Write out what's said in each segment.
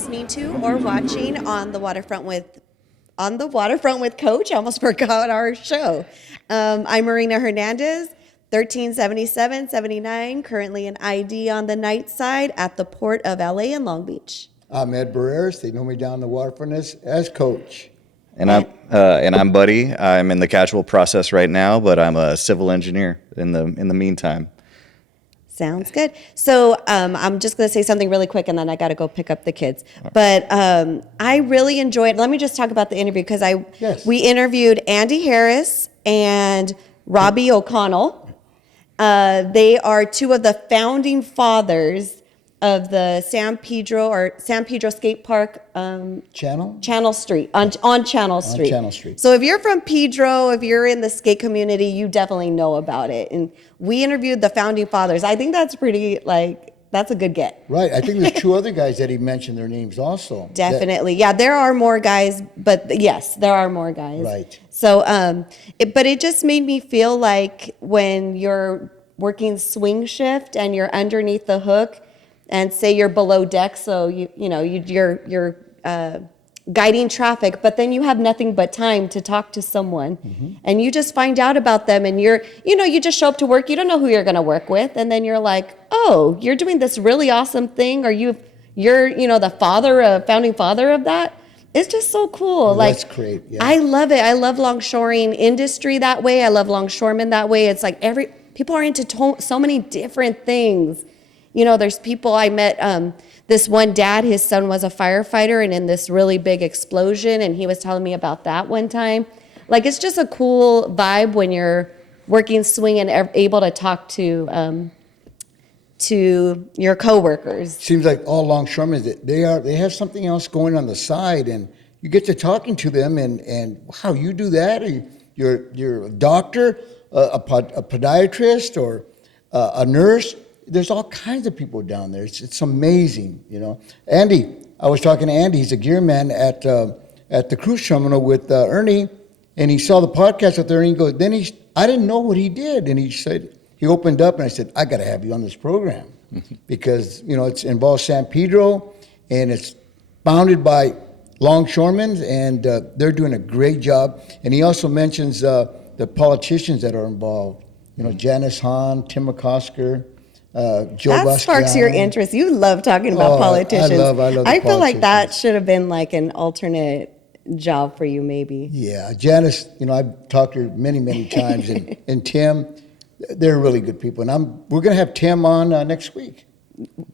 listening to or watching on the waterfront with Coach. I almost forgot our show. I'm Marina Hernandez, 137779, currently an ID on the night side at the Port of LA in Long Beach. I'm Ed Barreras. They know me down the waterfront as Coach. And I'm Buddy. I'm in the casual process right now, but I'm a civil engineer in the meantime. Sounds good. So I'm just going to say something really quick, and then I got to go pick up the kids. But I really enjoyed. Let me just talk about the interview because we interviewed Andy Harris and Robbie O'Connell. They are two of the founding fathers of the San Pedro Skate Park Channel Street on Channel Street. On Channel Street. So if you're from Pedro, if you're in the skate community, you definitely know about it. And we interviewed the founding fathers. I think that's that's a good get. Right. I think there's two other guys that he mentioned their names also. Definitely. Yeah, there are more guys, but yes, there are more guys. Right. So, but it just made me feel like when you're working swing shift and you're underneath the hook, and say you're below deck, so you're guiding traffic, but then you have nothing but time to talk to someone, and you just find out about them, and you just show up to work. You don't know who you're going to work with, and then you're like, oh, you're doing this really awesome thing, or you're the founding father of that. It's just so cool. That's great. Yeah. I love it. I love longshoring industry that way. I love longshoremen that way. It's like people are into so many different things. There's people I met, this one dad, his son was a firefighter and in this really big explosion, and he was telling me about that one time. Like, it's just a cool vibe when you're working swing and able to talk to your coworkers. Seems like all longshoremen, they have something else going on the side, and you get to talking to them, and wow, you do that? Or you're a doctor, a podiatrist, or a nurse. There's all kinds of people down there. It's amazing, Andy, I was talking to Andy. He's a gear man at the cruise terminal with Ernie, and he saw the podcast with Ernie. I didn't know what he did, and he said he opened up, and I said, I got to have you on this program because it involves San Pedro, and it's founded by longshoremen, and they're doing a great job. And he also mentions the politicians that are involved. Janice Hahn, Tim McCosker. Joe that sparks your interest. You love talking about politicians. I love I feel like that should have been like an alternate job for you, maybe. Yeah, Janice, I've talked to her many times, and Tim, they're really good people. And we're going to have Tim on next week.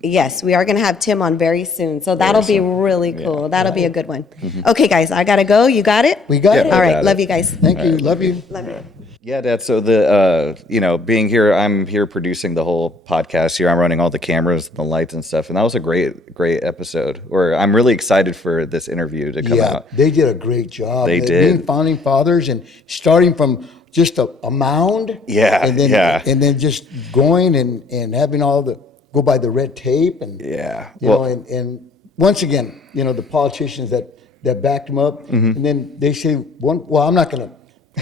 Yes, we are going to have Tim on very soon. So that'll be really cool. Yeah. That'll be a good one. Okay, guys, I got to go. You got it? We got it. All right, love you guys. Thank you. Love you. Love you. Yeah, Dad. So being here, I'm here producing the whole podcast here. I'm running all the cameras, the lights and stuff. And that was a great episode. I'm really excited for this interview to come out. They did a great job. They did. Being founding fathers and starting from just a mound. Yeah. And then just going and having go by the red tape and and once again, the politicians that backed them up, and then they say I'm not going to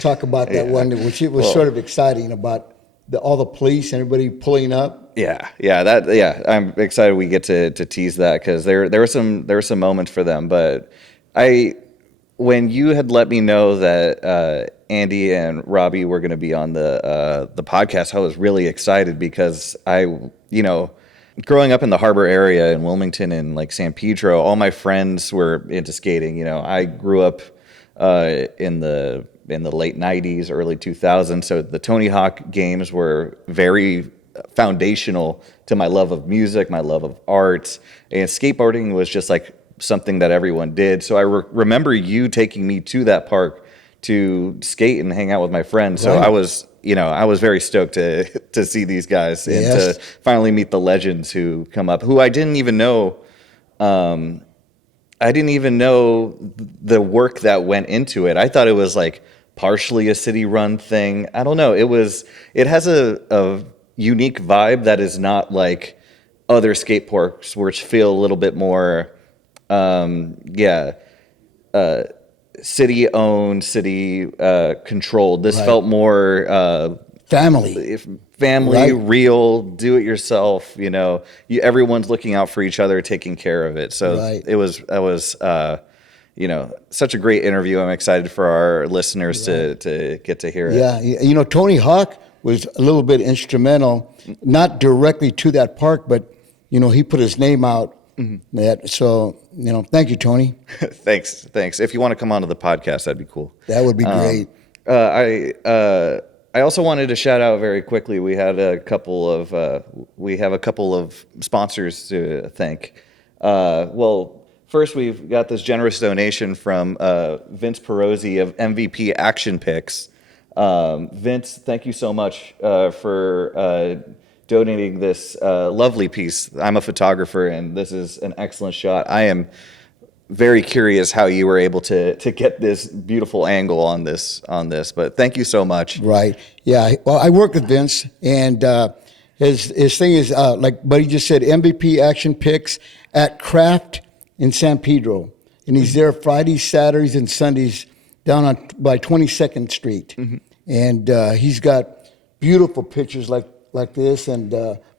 talk about that one, which it was sort of exciting about all the police and everybody pulling up. I'm excited we get to tease that because there were some moments for them. But when you had let me know that Andy and Robbie were going to be on the podcast, I was really excited because growing up in the harbor area in Wilmington and like San Pedro, all my friends were into skating. I grew up in the late 90s, early 2000s. So the Tony Hawk games were very foundational to my love of music, my love of art, and skateboarding was just like something that everyone did. So I remember you taking me to that park to skate and hang out with my friends. So I was very stoked to see these guys and to finally meet the legends who come up, who I didn't even know. I didn't even know the work that went into it. I thought it was like partially a city-run thing. I don't know. It has a unique vibe that is not like other skate parks, which feel a little bit more, city-owned, city controlled. This felt more family. If family, Right. real, do it yourself, everyone's looking out for each other, taking care of it. So Right. that was such a great interview. I'm excited for our listeners to get to hear it. Yeah, Tony Hawk was a little bit instrumental, not directly to that park, but he put his name out. So thank you, Tony. Thanks. If you want to come onto the podcast, that'd be cool. That would be great. I also wanted to shout out very quickly. We have a couple of sponsors to thank. First, we've got this generous donation from Vince Perozzi of MVP Action Picks. Vince, thank you so much for donating this lovely piece. I'm a photographer, and this is an excellent shot. I am very curious how you were able to get this beautiful angle on this. But thank you so much. Right. Yeah. Well, I work with Vince, and his thing is like Buddy just said, MVP Action Picks at Craft in San Pedro, and he's there Fridays, Saturdays, and Sundays down by 22nd Street, and he's got beautiful pictures like this and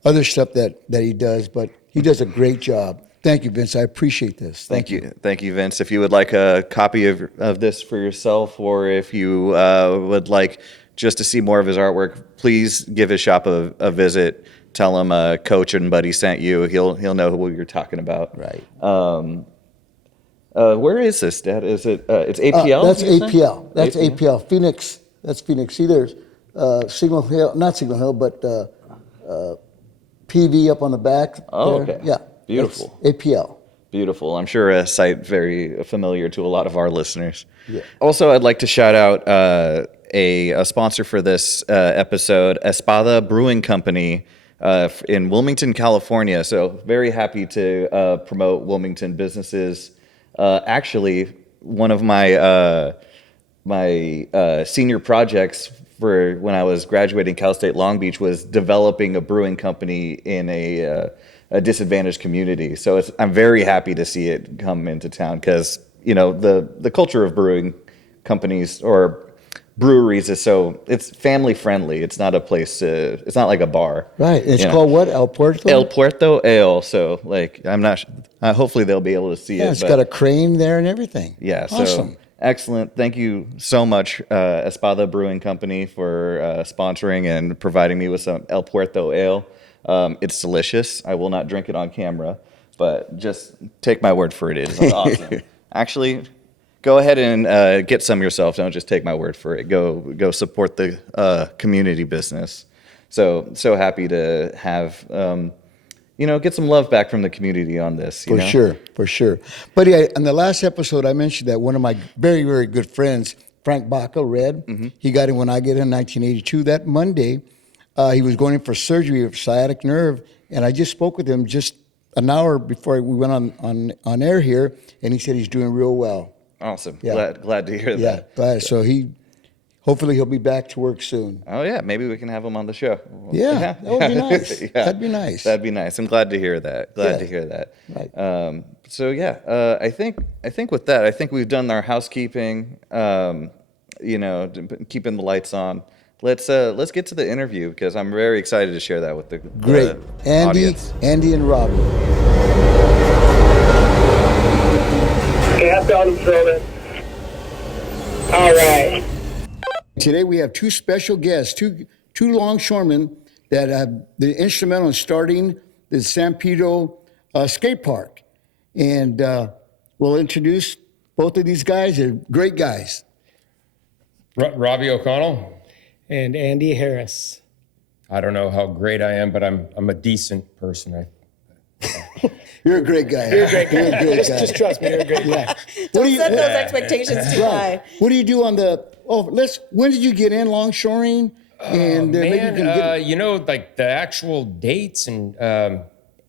other stuff that he does. But he does a great job. Thank you, Vince. I appreciate this. Thank you, Vince. If you would like a copy of this for yourself, or if you would like just to see more of his artwork, please give his shop a visit. Tell him Coach and Buddy sent you. He'll know who you're talking about. Right. Where is this, Dad? Is it? It's APL. That's APL. That's APL. Phoenix. That's Phoenix. See, there's Signal Hill, not Signal Hill, but PV up on the back. Oh, there. okay. Yeah. Beautiful. That's APL. Beautiful. I'm sure a site very familiar to a lot of our listeners. Yeah. Also, I'd like to shout out a sponsor for this episode, Espada Brewing Company in Wilmington, California. So very happy to promote Wilmington businesses. Actually, one of my senior projects for when I was graduating Cal State Long Beach was developing a brewing company in a disadvantaged community. So I'm very happy to see it come into town because, the culture of brewing companies or breweries it's family friendly. It's not a place it's not like a bar. Right. It's called what? El Puerto? El Puerto Ale. So I'm not, hopefully they'll be able to see it. Yeah, it's got a crane there and everything. Yeah. Awesome. So excellent. Thank you so much, Espada Brewing Company, for sponsoring and providing me with some El Puerto Ale. It's delicious. I will not drink it on camera, but just take my word for it. It is awesome. Actually, go ahead and get some yourself. Don't just take my word for it. Go support the community business. So happy to have get some love back from the community on this. For sure. But yeah, on the last episode, I mentioned that one of my very, very good friends, Frank Baca, Red, he got in when I get in 1982. That Monday, he was going in for surgery of sciatic nerve, and I just spoke with him just an hour before we went on air here, and he said he's doing real well. Awesome. Yeah. Glad to hear that. Yeah, glad. So hopefully he'll be back to work soon. Oh yeah, maybe we can have him on the show. Yeah, that would be nice. Yeah. That'd be nice. That'd be nice. I'm glad to hear that. To hear that. Right. I think with that, I think we've done our housekeeping. Keeping the lights on. Let's get to the interview because I'm very excited to share that with the Great. audience. Andy and Robbie. Okay, I've got them filled in. All right. Today we have two special guests, two longshoremen that have been instrumental in starting the San Pedro skate park. And we'll introduce both of these guys. They're great guys. Robbie O'Connell. And Andy Harris. I don't know how great I am, but I'm a decent person. You're a great guy. You're a great guy. You're a great guy. Just trust me, you're a great guy. Don't set those expectations too high. What do you do on the? When did you get in longshoring? And maybe you can get. Like the actual dates, and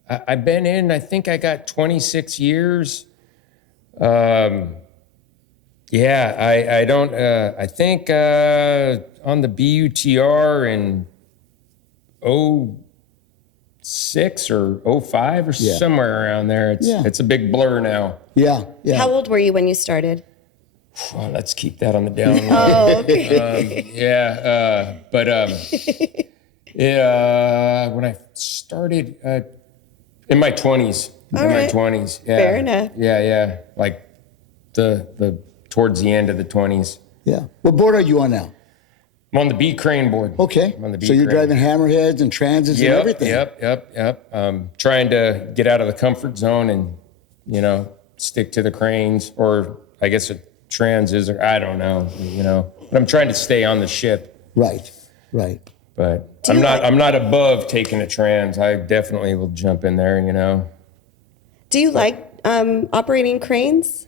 I've been in. I think I got 26 years. I don't. I think on the BUTR in 06 or 05 or somewhere around there. It's a big blur now. Yeah. How old were you when you started? Well, let's keep that on the down low. Oh, okay. When I started in my 20s. All in right. my 20s. Yeah. Fair enough. Yeah. Like the towards the end of the 20s. Yeah. What board are you on now? I'm on the B crane board. Okay. I'm on the B So you're crane. driving hammerheads and transits and everything. Yep. Trying to get out of the comfort zone and, stick to the cranes, or I guess a trans is, or I don't know, But I'm trying to stay on the ship. Right. But I'm not above taking a trans. I definitely will jump in there, Do you like operating cranes?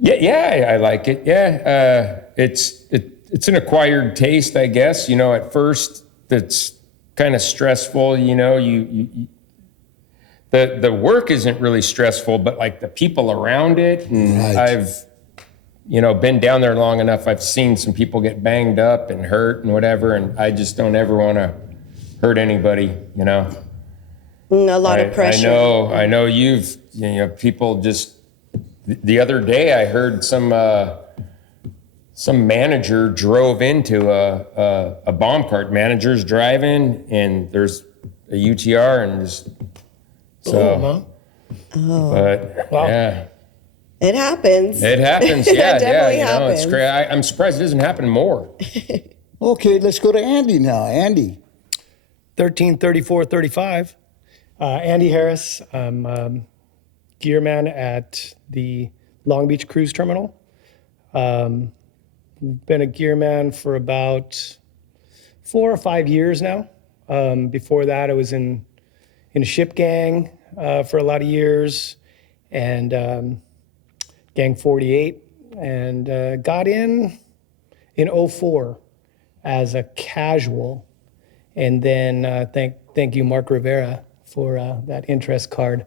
Yeah, I like it. Yeah, it's an acquired taste, I guess. At first, it's kind of stressful. The work isn't really stressful, but like the people around it. And Right. I've been down there long enough. I've seen some people get banged up and hurt and whatever, and I just don't ever want to hurt anybody. A lot of pressure. I know people just. The other day, I heard some manager drove into a bomb cart. Manager's driving, and there's a UTR, and just so. But Wow. yeah, It happens. it happens. It Yeah, definitely It's happens. crazy. I'm surprised it doesn't happen more. Okay, let's go to Andy now. Andy. 133435. Andy Harris. I'm gearman at the Long Beach Cruise Terminal. Been a gearman for about 4 or 5 years now. Before that, I was in a ship gang for a lot of years, and Gang 48, and got in 04 as a casual, and then thank you, Mark Rivera, for that interest card.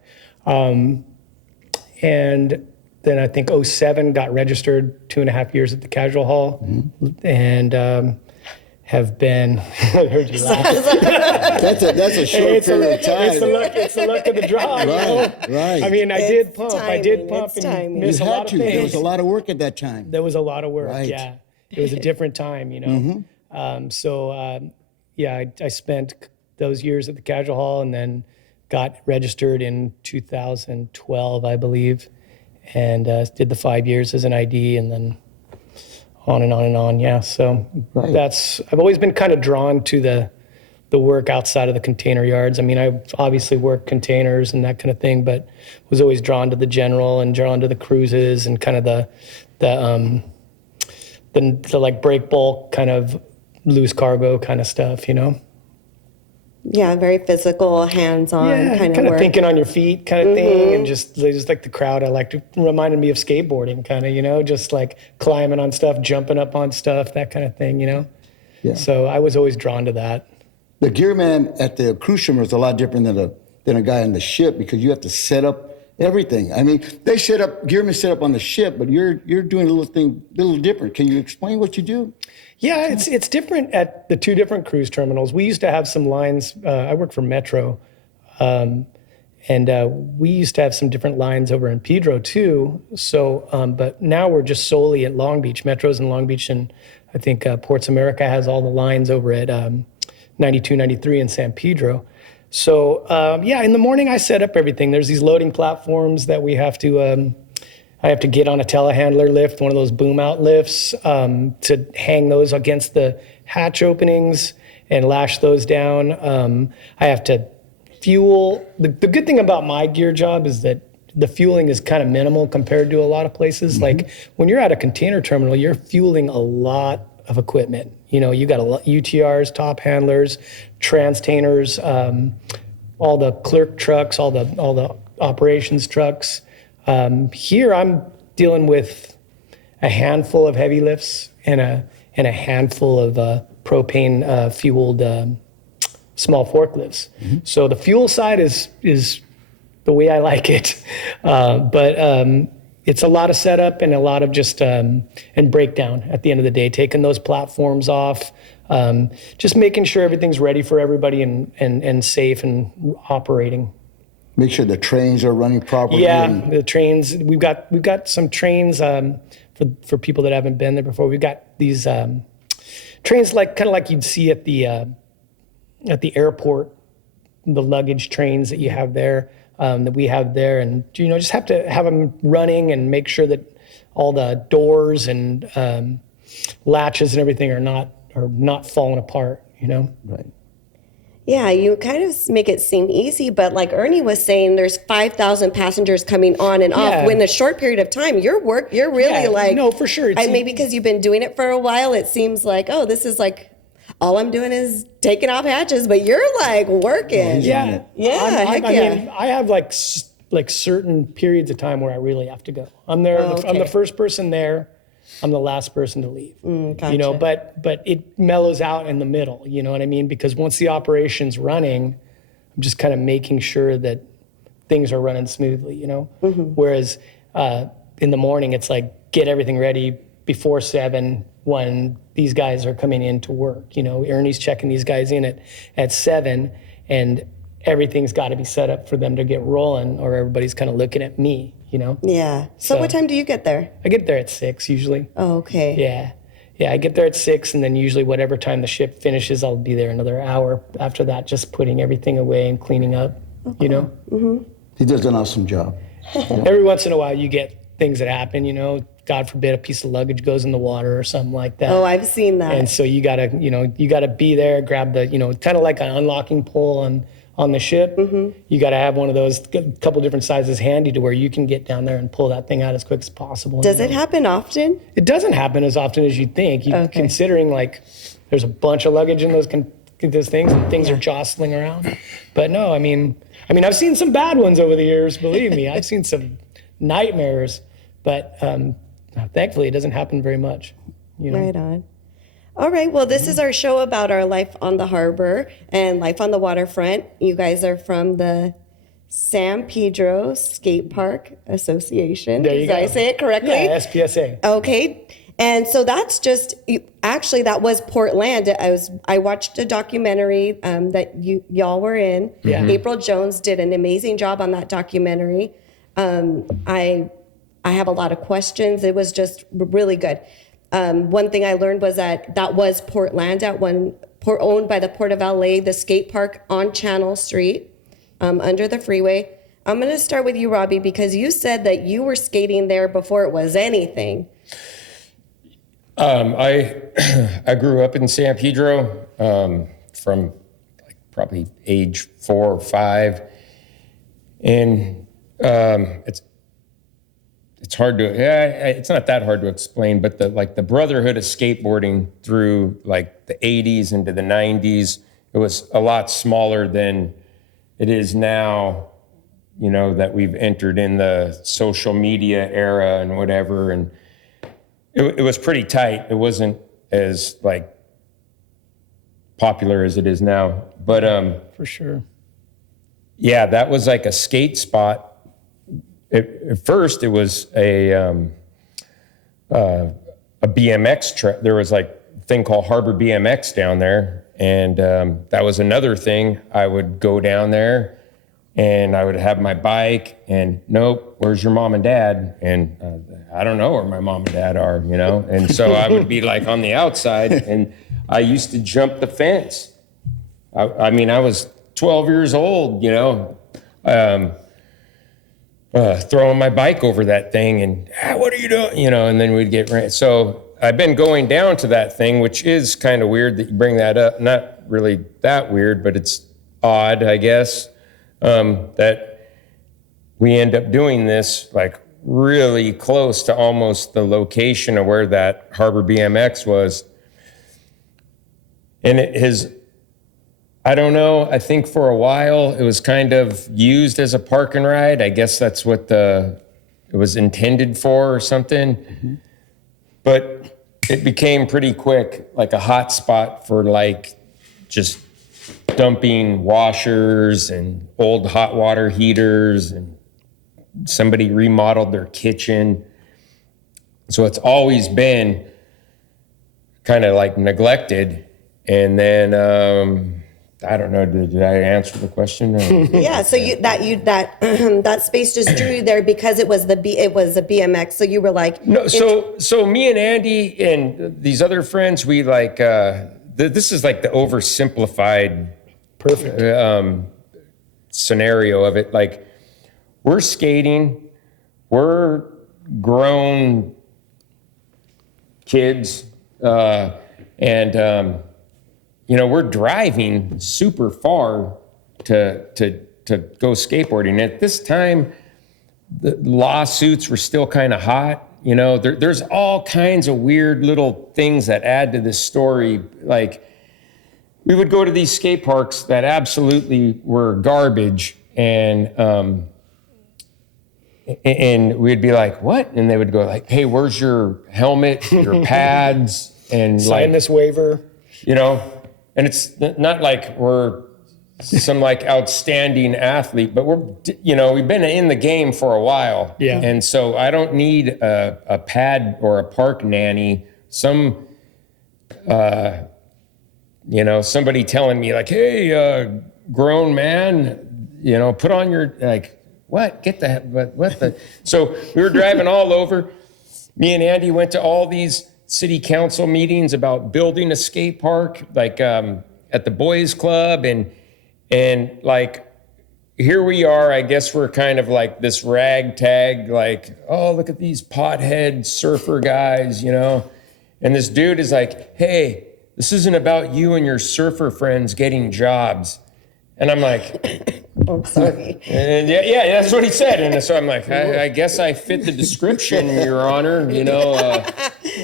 And then I think 07 got registered, 2.5 years at the casual hall, and have been. I heard you laugh. That's a short period of time. It's the luck of the draw. Right. I mean, I It's did pump timing, and it's timing. miss You a lot had of to. things. There was a lot of work at that time. There was a lot of work. Right. Yeah, it was a different time, I spent those years at the casual hall, and then got registered in 2012, I believe, and did the 5 years as an ID, and then on and on and on. Yeah, so Right. I've always been kind of drawn to the work outside of the container yards. I mean, I obviously worked containers and that kind of thing, but was always drawn to the general and drawn to the cruises and kind of the like break bulk kind of loose cargo kind of stuff, Yeah, very physical, hands-on kind of work. thinking on your feet kind of thing, and just like the crowd. I liked it. Reminded me of skateboarding, kind of, just like climbing on stuff, jumping up on stuff, that kind of thing, Yeah. So I was always drawn to that. The gearman at the cruise terminal is a lot different than a guy on the ship, because you have to set up everything. I mean, gearmen set up on the ship, but you're doing a little different. Can you explain what you do? Yeah, it's different at the two different cruise terminals. We used to have some lines. I work for Metro, and we used to have some different lines over in Pedro too. So, but now we're just solely at Long Beach. Metro's in Long Beach, and I think Ports America has all the lines over at 92, 93 in San Pedro. So, in the morning I set up everything. There's these loading platforms that we have to. I have to get on a telehandler lift, one of those boom out lifts, to hang those against the hatch openings and lash those down. I have to fuel. The good thing about my gear job is that the fueling is kind of minimal compared to a lot of places. Like when you're at a container terminal, you're fueling a lot of equipment. You got a lot UTRs, top handlers, transtainers, all the clerk trucks, all the operations trucks. Here I'm dealing with a handful of heavy lifts and a handful of propane fueled small forklifts. So the fuel side is the way I like it, but it's a lot of setup and a lot of just and breakdown at the end of the day, taking those platforms off, just making sure everything's ready for everybody and safe and operating. make sure the trains are running properly. Yeah, and- the trains. We've got some trains for people that haven't been there before. We've got these trains kind of like you'd see at the airport, the luggage trains that you have there, that we have there, and just have to have them running and make sure that all the doors and latches and everything are not falling apart. Right. Yeah, you kind of make it seem easy, but like Ernie was saying, there's 5,000 passengers coming on and off. Yeah. When a short period of time, you're really Yeah, like, no, for sure. And maybe because you've been doing it for a while, it seems like, oh, this is like, all I'm doing is taking off hatches, but you're like working. Yeah, heck I yeah. mean, I have like certain periods of time where I really have to go. I'm there. Oh, I'm the okay. first person there. I'm the last person to leave. Gotcha. But it mellows out in the middle. You know what I mean? Because once the operation's running, I'm just kind of making sure that things are running smoothly. Whereas in the morning, it's like get everything ready before 7 when these guys are coming in to work. Ernie's checking these guys in at 7, and everything's got to be set up for them to get rolling, or everybody's kind of looking at me. Yeah. So what time do you get there? I get there at 6 usually. Oh, okay. Yeah, I get there at 6, and then usually whatever time the ship finishes, I'll be there another hour after that, just putting everything away and cleaning up. He does an awesome job. Every once in a while, you get things that happen. God forbid, a piece of luggage goes in the water or something like that. Oh, I've seen that. And so you gotta be there, grab the, kind of like an unlocking pole on the ship. You gotta have one of those, a couple different sizes handy to where you can get down there and pull that thing out as quick as possible. Does it happen often? It doesn't happen as often as you'd think. Considering like there's a bunch of luggage in those things, and things are jostling around. But no, I mean, I've seen some bad ones over the years. Believe me, I've seen some nightmares. But thankfully, it doesn't happen very much. Right on. All right. Well, this is our show about our life on the harbor and life on the waterfront. You guys are from the San Pedro Skate Park Association. There you Did I go. say it correctly? Yeah, SPSA. Okay. And so that's just actually that was Portland. I watched a documentary that y'all were in. Yeah. April Jones did an amazing job on that documentary. I have a lot of questions. It was just really good. One thing I learned was that was Portland owned by the Port of LA, the skate park on Channel Street, under the freeway. I'm going to start with you, Robbie, because you said that you were skating there before it was anything. I grew up in San Pedro from like probably age 4 or 5, and it's hard to it's not that hard to explain, but the brotherhood of skateboarding through like the 80s into the 90s, it was a lot smaller than it is now. That we've entered in the social media era and whatever, and it was pretty tight. It wasn't as like popular as it is now, but For sure. yeah, that was like a skate spot. At first, it was a BMX track. There was like a thing called Harbor BMX down there, and that was another thing. I would go down there, and I would have my bike, and nope, where's your mom and dad? And I don't know where my mom and dad are, And so I would be like on the outside, and I used to jump the fence. I was 12 years old, throwing my bike over that thing, and what are you doing? And then we'd get ran. So I've been going down to that thing, which is kind of weird that you bring that up. Not really that weird, but it's odd, I guess, that we end up doing this like really close to almost the location of where that Harbor BMX was. And it has, I don't know, I think for a while it was kind of used as a park and ride. I guess that's what it was intended for or something. Mm-hmm. But it became pretty quick, like a hot spot for like just dumping washers and old hot water heaters, and somebody remodeled their kitchen. So it's always been kind of like neglected. And then I don't know. Did I answer the question? Or? Yeah, so that space just drew you there because it was a BMX. So you were like, No, so me and Andy and these other friends, we like this is like the oversimplified Perfect. scenario of it. Like we're skating, we're grown kids, and you know, we're driving super far to go skateboarding. At this time, the lawsuits were still kind of hot. You know, there's all kinds of weird little things that add to this story. Like we would go to these skate parks that absolutely were garbage, and we'd be like, "What?" And they would go like, "Hey, where's your helmet, your pads, and Sign this waiver. you know?" And it's not like we're some like outstanding athlete, but we've been in the game for a while. Yeah. And so I don't need a pad or a park nanny. Somebody telling me like, "Hey, grown man, put on your," like, what? What the? So we were driving all over. Me and Andy went to all these city council meetings about building a skate park, like at the boys club, and like here we are. I guess we're kind of like this ragtag, like, oh, look at these pothead surfer guys, and this dude is like, "Hey, this isn't about you and your surfer friends getting jobs." And I'm like, "Oh, sorry." And yeah, that's what he said. And so I'm like, I guess I fit the description, Your Honor.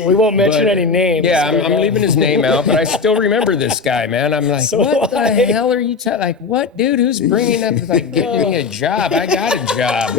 We won't mention any names. Yeah, I'm leaving his name out, but I still remember this guy, man. I'm like, So what the why? hell are you like, what, dude? Who's bringing up like getting me a job? I got a job,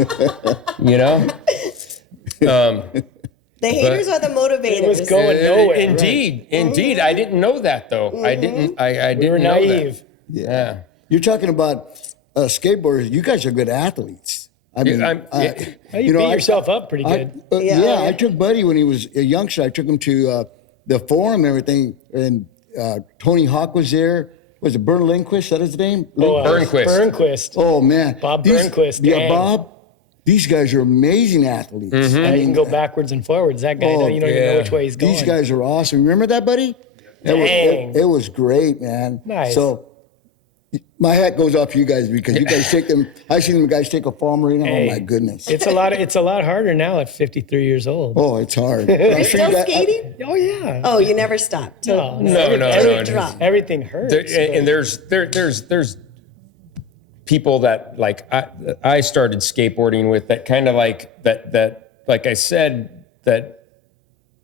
The haters are the motivators. It was going nowhere. Indeed. I didn't know that though. I didn't. I didn't We were know naive. that. Yeah. You're talking about skateboarders. You guys are good athletes. I mean, You beat yourself up pretty good. Yeah, I took Buddy when he was a youngster. I took him to the forum and everything, and Tony Hawk was there. Was it Bern Lindquist? Is that his name? Burnquist. Oh man, Bob Burnquist. Yeah, dang. Bob. These guys are amazing athletes. Mm-hmm. He can go backwards and forwards. That guy, you don't even know which way he's going. These guys are awesome. Remember that, Buddy? It was great, man. Nice. So my hat goes off to you guys because you guys take them. I seen them guys take a farm arena. Hey, oh my goodness. It's a lot harder now at 53 years old. Oh, it's hard. You're still skating? Oh yeah. Oh, you never stopped. No. Everything hurts. And there's people that like I started skateboarding with that kind of like that like I said, that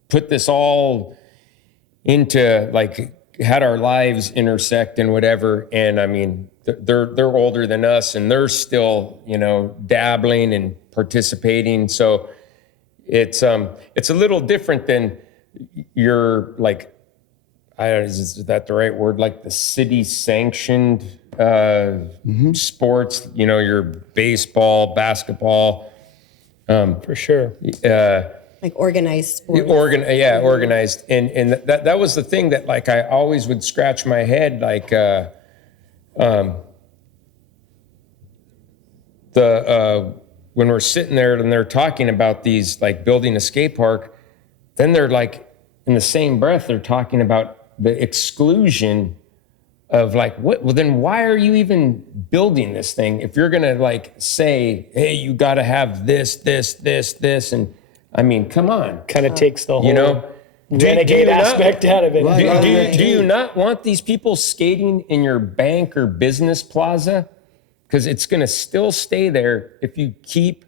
put this all into like had our lives intersect and whatever. And I mean, they're older than us and they're still, dabbling and participating. So it's a little different than your like, is that the right word? Like the city sanctioned sports, your baseball, basketball. For sure. Like organized sports. Organized. And that was the thing that like I always would scratch my head, like when we're sitting there and they're talking about these like building a skate park, then they're like in the same breath they're talking about the exclusion of like what, well then why are you even building this thing if you're gonna like say, hey, you gotta have this, and I mean, come on. Kind of takes the whole do renegade you aspect out of it. Do you not want these people skating in your bank or business plaza? Because it's going to still stay there if you keep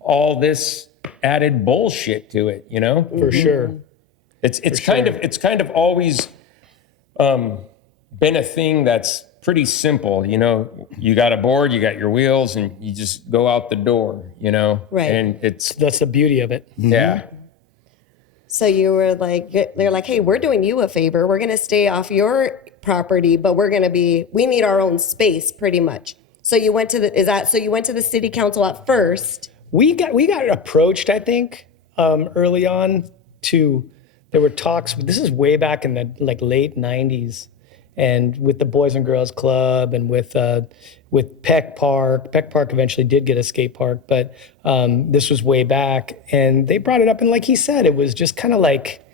all this added bullshit to it, For sure. It's kind of always been a thing that's pretty simple, you got a board, you got your wheels, and you just go out the door, Right. And That's the beauty of it. yeah. So you were like, they're like, hey, we're doing you a favor. We're going to stay off your property, but we need our own space pretty much. So you went to the city council at first. We got approached, I think, early on there were talks, this is way back in the like late 90s. and with the Boys and Girls Club and with Peck Park. Peck Park eventually did get a skate park, but this was way back. And they brought it up, and like he said, it was just kind of like,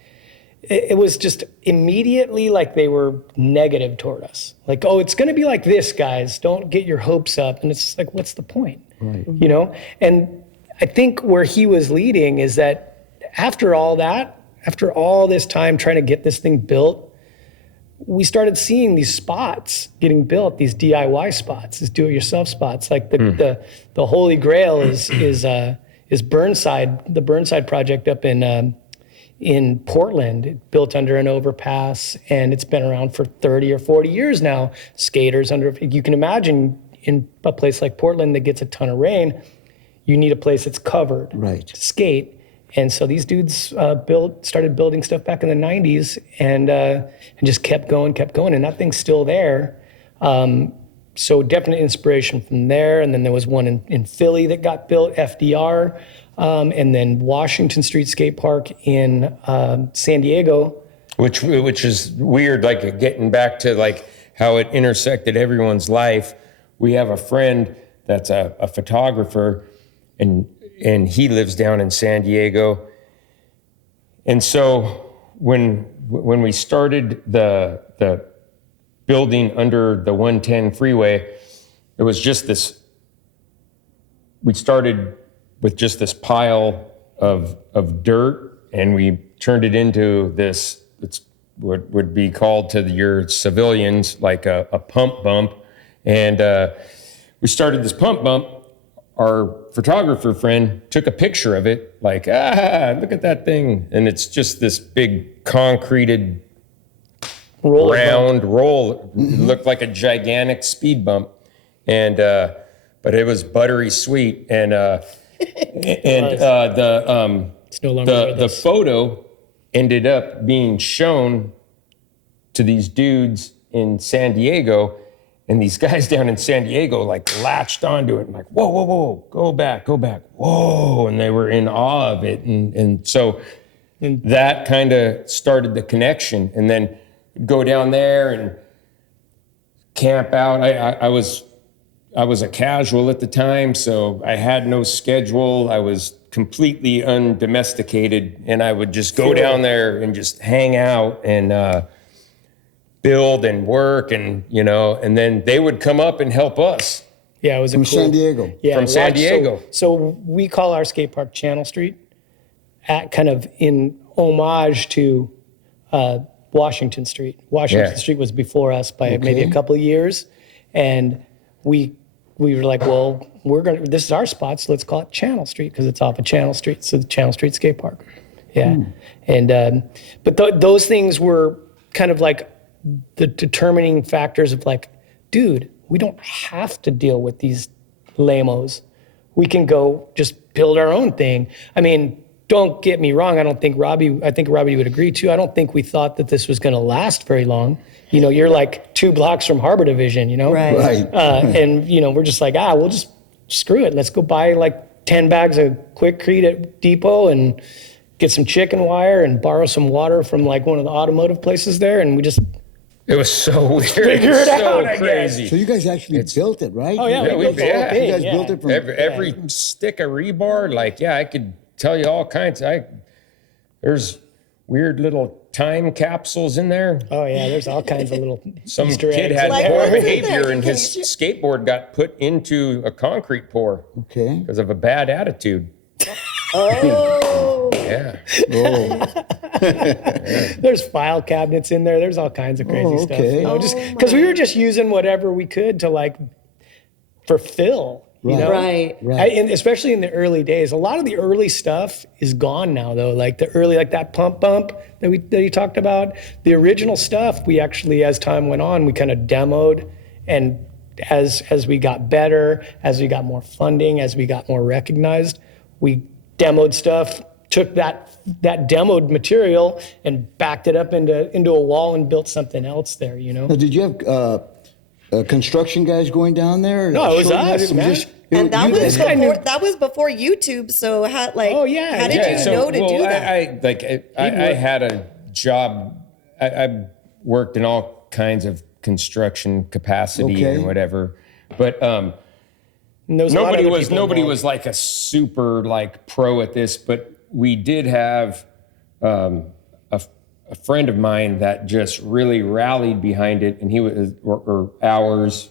it was just immediately like they were negative toward us. Like, oh, it's going to be like this, guys. Don't get your hopes up. And it's like, what's the point? Right. You know? And I think where he was leading is that after all that, after all this time trying to get this thing built, we started seeing these spots getting built, these DIY spots, these do-it-yourself spots. Like the holy grail is Burnside, the Burnside project up in Portland, built under an overpass, and it's been around for 30 or 40 years now. Skaters you can imagine in a place like Portland that gets a ton of rain, you need a place that's covered to skate. And so these dudes started building stuff back in the 90s and just kept going, and that thing's still there. So definite inspiration from there. And then there was one in Philly that got built, FDR, and then Washington Street Skate Park in San Diego. Which is weird, like getting back to like how it intersected everyone's life. We have a friend that's a photographer, and he lives down in San Diego. And so when we started the building under the 110 freeway, it was just this, we started with just this pile of dirt, and we turned it into this, it's what would be called to your civilians like a pump bump. And we started this pump bump. Our photographer friend took a picture of it, like, look at that thing. And it's just this big concreted round roll. It looked like a gigantic speed bump. And, but it was buttery sweet. And, it's no longer the photo ended up being shown to these dudes in San Diego. And these guys down in San Diego like latched onto it and like, whoa, whoa, whoa, go back, whoa. And they were in awe of it. And so that kind of started the connection. And then go down there and camp out. I was a casual at the time, so I had no schedule. I was completely undomesticated, and I would just go down there and just hang out and build and work, and and then they would come up and help us. Yeah, it was from San Diego. Yeah, from San Diego. So we call our skate park Channel Street, at kind of in homage to Washington Street. Washington Street was before us by maybe a couple of years, and we were like, well, this is our spot, so let's call it Channel Street because it's off of Channel Street, so the Channel Street Skate Park. Yeah, and but those things were kind of like the determining factors of like, dude, we don't have to deal with these lamos. We can go just build our own thing. I mean, don't get me wrong. I think Robbie would agree too. I don't think we thought that this was going to last very long. You're like 2 blocks from Harbor Division, Right. And, we're just like, we'll just screw it. Let's go buy like 10 bags of Quickcrete at Depot and get some chicken wire and borrow some water from like one of the automotive places there. And we just... It was so weird. Figure it so out, crazy. So you guys actually built it, right? Oh, yeah, we built the whole thing. You guys built it from... Every stick of rebar, like, I could tell you all kinds. There's weird little time capsules in there. Oh, yeah, there's all kinds of little Some Easter kid eggs. had Like, poor what's in behavior there? and his skateboard got put into a concrete pour Okay. because of a bad attitude. Oh. Yeah. Oh, There's file cabinets in there. There's all kinds of crazy stuff. okay. Just because we were just using whatever we could to like fulfill. Right. And especially in the early days, a lot of the early stuff is gone now, though. Like the early, like that pump bump that you talked about. The original stuff, we actually, as time went on, we kind of demoed, and as we got better, as we got more funding, as we got more recognized, we demoed stuff, took that demoed material and backed it up into a wall and built something else there. Now, did you have construction guys going down there? No, it was Showing us, that? man. And You that was before YouTube. So how Oh, yeah. how did you know to do that? I had a job. I worked in all kinds of construction capacity Okay. and whatever. But And there was a lot of nobody other was people nobody involved. was like a super like pro at this, but we did have a friend of mine that just really rallied behind it, and he was or ours,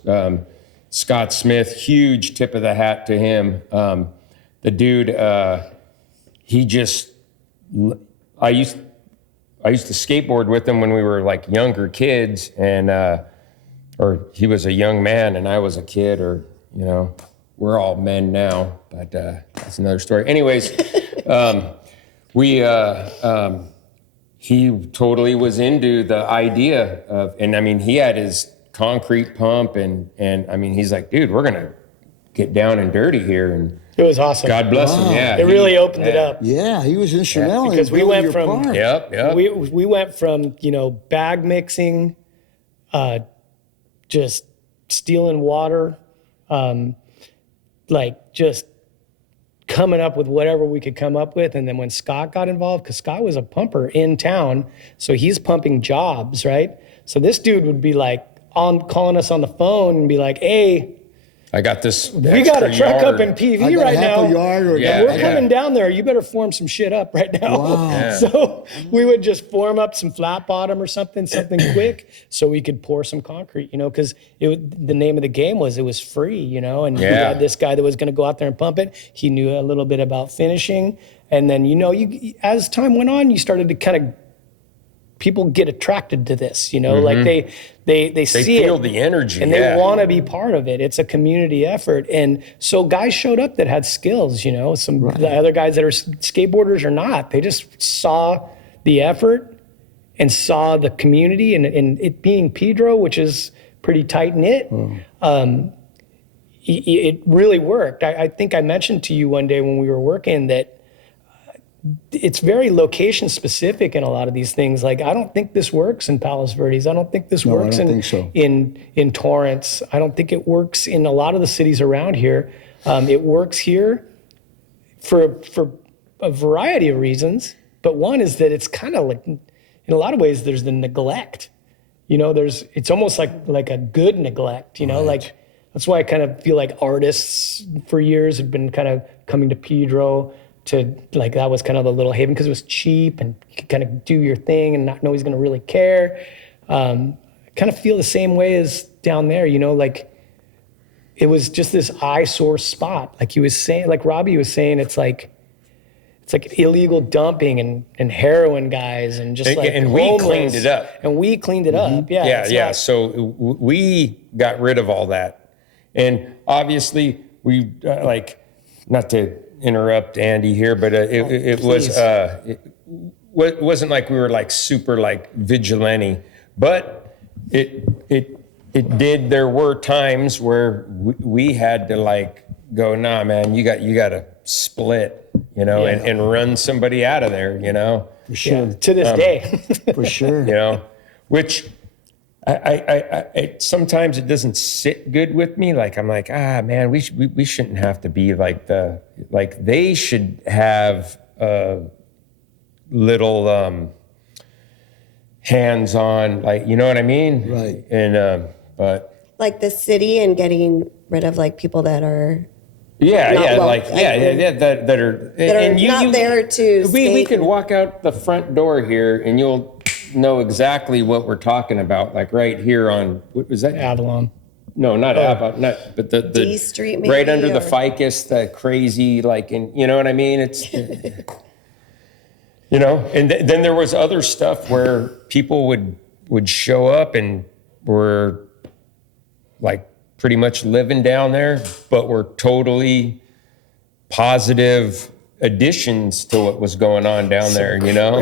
Scott Smith. Huge tip of the hat to him. The dude, he just. I used to skateboard with him when we were like younger kids, and or he was a young man and I was a kid, or you know, we're all men now, but that's another story. Anyways, he totally was into the idea of, and I mean, he had his concrete pump, and I mean, he's like, dude, we're gonna get down and dirty here, and It was awesome. God bless him. Wow. Yeah, It really opened it up. Yeah, he was instrumental Because in we building went your from- park. Yep. We went from, you know, bag mixing, just stealing water, like just coming up with whatever we could come up with. And then when Scott got involved, because Scott was a pumper in town, so he's pumping jobs, right? So this dude would be like calling us on the phone and be like, hey, I got this. we got a truck up in PV I got right half now. a yard or Yeah, We're coming down there. You better form some shit up right now. Wow. Yeah. So we would just form up some flat bottom or something quick, so we could pour some concrete. You know, because the name of the game was it was free. You know, and we Yeah. had this guy that was going to go out there and pump it. He knew a little bit about finishing, and then you as time went on, you started to kind of people get attracted to this. You know, like they see feel it, the energy, and yeah. they want to be part of it. It's a community effort, and so guys showed up that had skills. You know, the other guys that are skateboarders or not, they just saw the effort and saw the community, and it being Pedro, which is pretty tight knit. It really worked. I think I mentioned to you one day when we were working that it's very location specific in a lot of these things. Like, I don't think this works in Palos Verdes. I don't think this No, I works don't think so. in Torrance. I don't think it works in a lot of the cities around here. It works here for a variety of reasons. But one is that it's kind of like, in a lot of ways, there's the neglect. You know, it's almost like a good neglect, you know, like that's why I kind of feel like artists for years have been kind of coming to Pedro to, like, that was kind of a little haven because it was cheap and you could kind of do your thing and not know he's going to really care. Kind of feel the same way as down there, you know, like it was just this eyesore spot. Like he was saying, like Robbie was saying, it's like illegal dumping and heroin guys and just like and we homeless. cleaned it up. And we cleaned it up. Yeah. Yeah, it's yeah. not- So we got rid of all that, and obviously we not to interrupt Andy here, but it wasn't like we were like super like vigilante, but it did. There were times where we had to like go, nah, man, you got to split, you know, and run somebody out of there, you know. For sure. to this day. For sure. You know, which I sometimes it doesn't sit good with me. Like I'm like, man, we shouldn't have to be like they should have little hands-on, like, you know what I mean? Right. And but Like the city and getting rid of like people that are yeah, Not yeah, well- like yeah, that are not there to We skate could and- walk out the front door here, and you'll know exactly what we're talking about. Like right here on what was that? Avalon. No, not Avalon, but the D Street maybe, right under the or- ficus, the crazy like, and you know what I mean? It's you know, and then there was other stuff where people would show up and were like pretty much living down there, but were totally positive additions to what was going on down there, you know?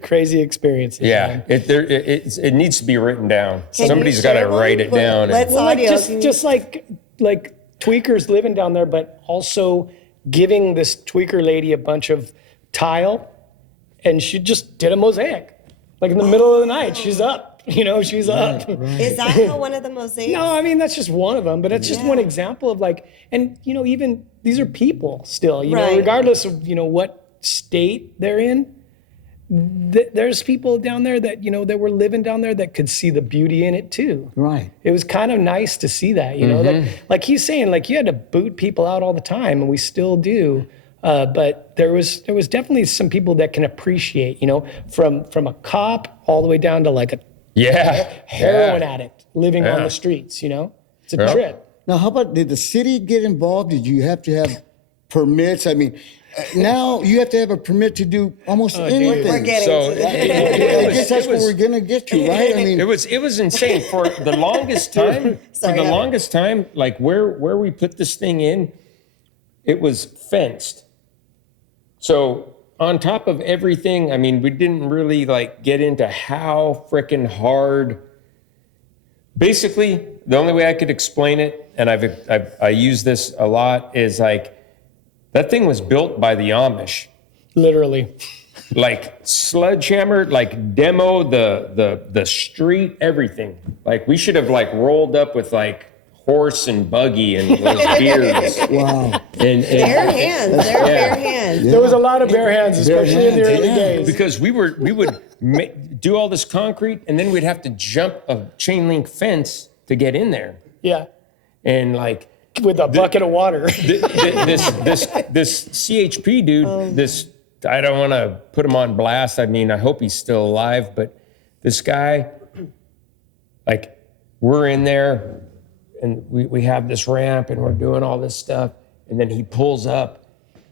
Crazy experiences. Yeah, man. it needs to be written down. Can you Somebody's got to share one? write it down. and- Let's Well, like audio. just like tweakers living down there, but also giving this tweaker lady a bunch of tile, and she just did a mosaic. Like in the middle of the night, she's up. You know, she's up. Is that how one of the mosaics? No, I mean that's just one of them, but it's just one example of like, and you know, even these are people still. You know, Right. regardless of what state they're in, there's people down there that, that were living down there that could see the beauty in it too. Right. It was kind of nice to see that, like he's saying, like you had to boot people out all the time, and we still do. But there was definitely some people that can appreciate, from a cop all the way down to like a heroin addict living on the streets. It's a trip. Now, how about, did the city get involved? Did you have to have permits? I mean, now you have to have a permit to do almost anything. We're getting So to that. I guess that's what we're gonna get to, right? I mean, it was insane for the longest time. Longest time, like where we put this thing in, it was fenced. So on top of everything, I mean, we didn't really like get into how freaking hard. Basically, the only way I could explain it, and I use this a lot, is like that thing was built by the Amish. Literally. Like sledgehammer, like demo the street, everything. Like we should have like rolled up with like horse and buggy and those beers. wow. And Bare hands. They're bare hands. There was a lot of bare hands, especially in the early days. because we would do all this concrete, and then we'd have to jump a chain link fence to get in there. Yeah. And like With a bucket of water. this CHP dude, I don't want to put him on blast. I mean, I hope he's still alive, but this guy, like, we're in there and we have this ramp and we're doing all this stuff. And then he pulls up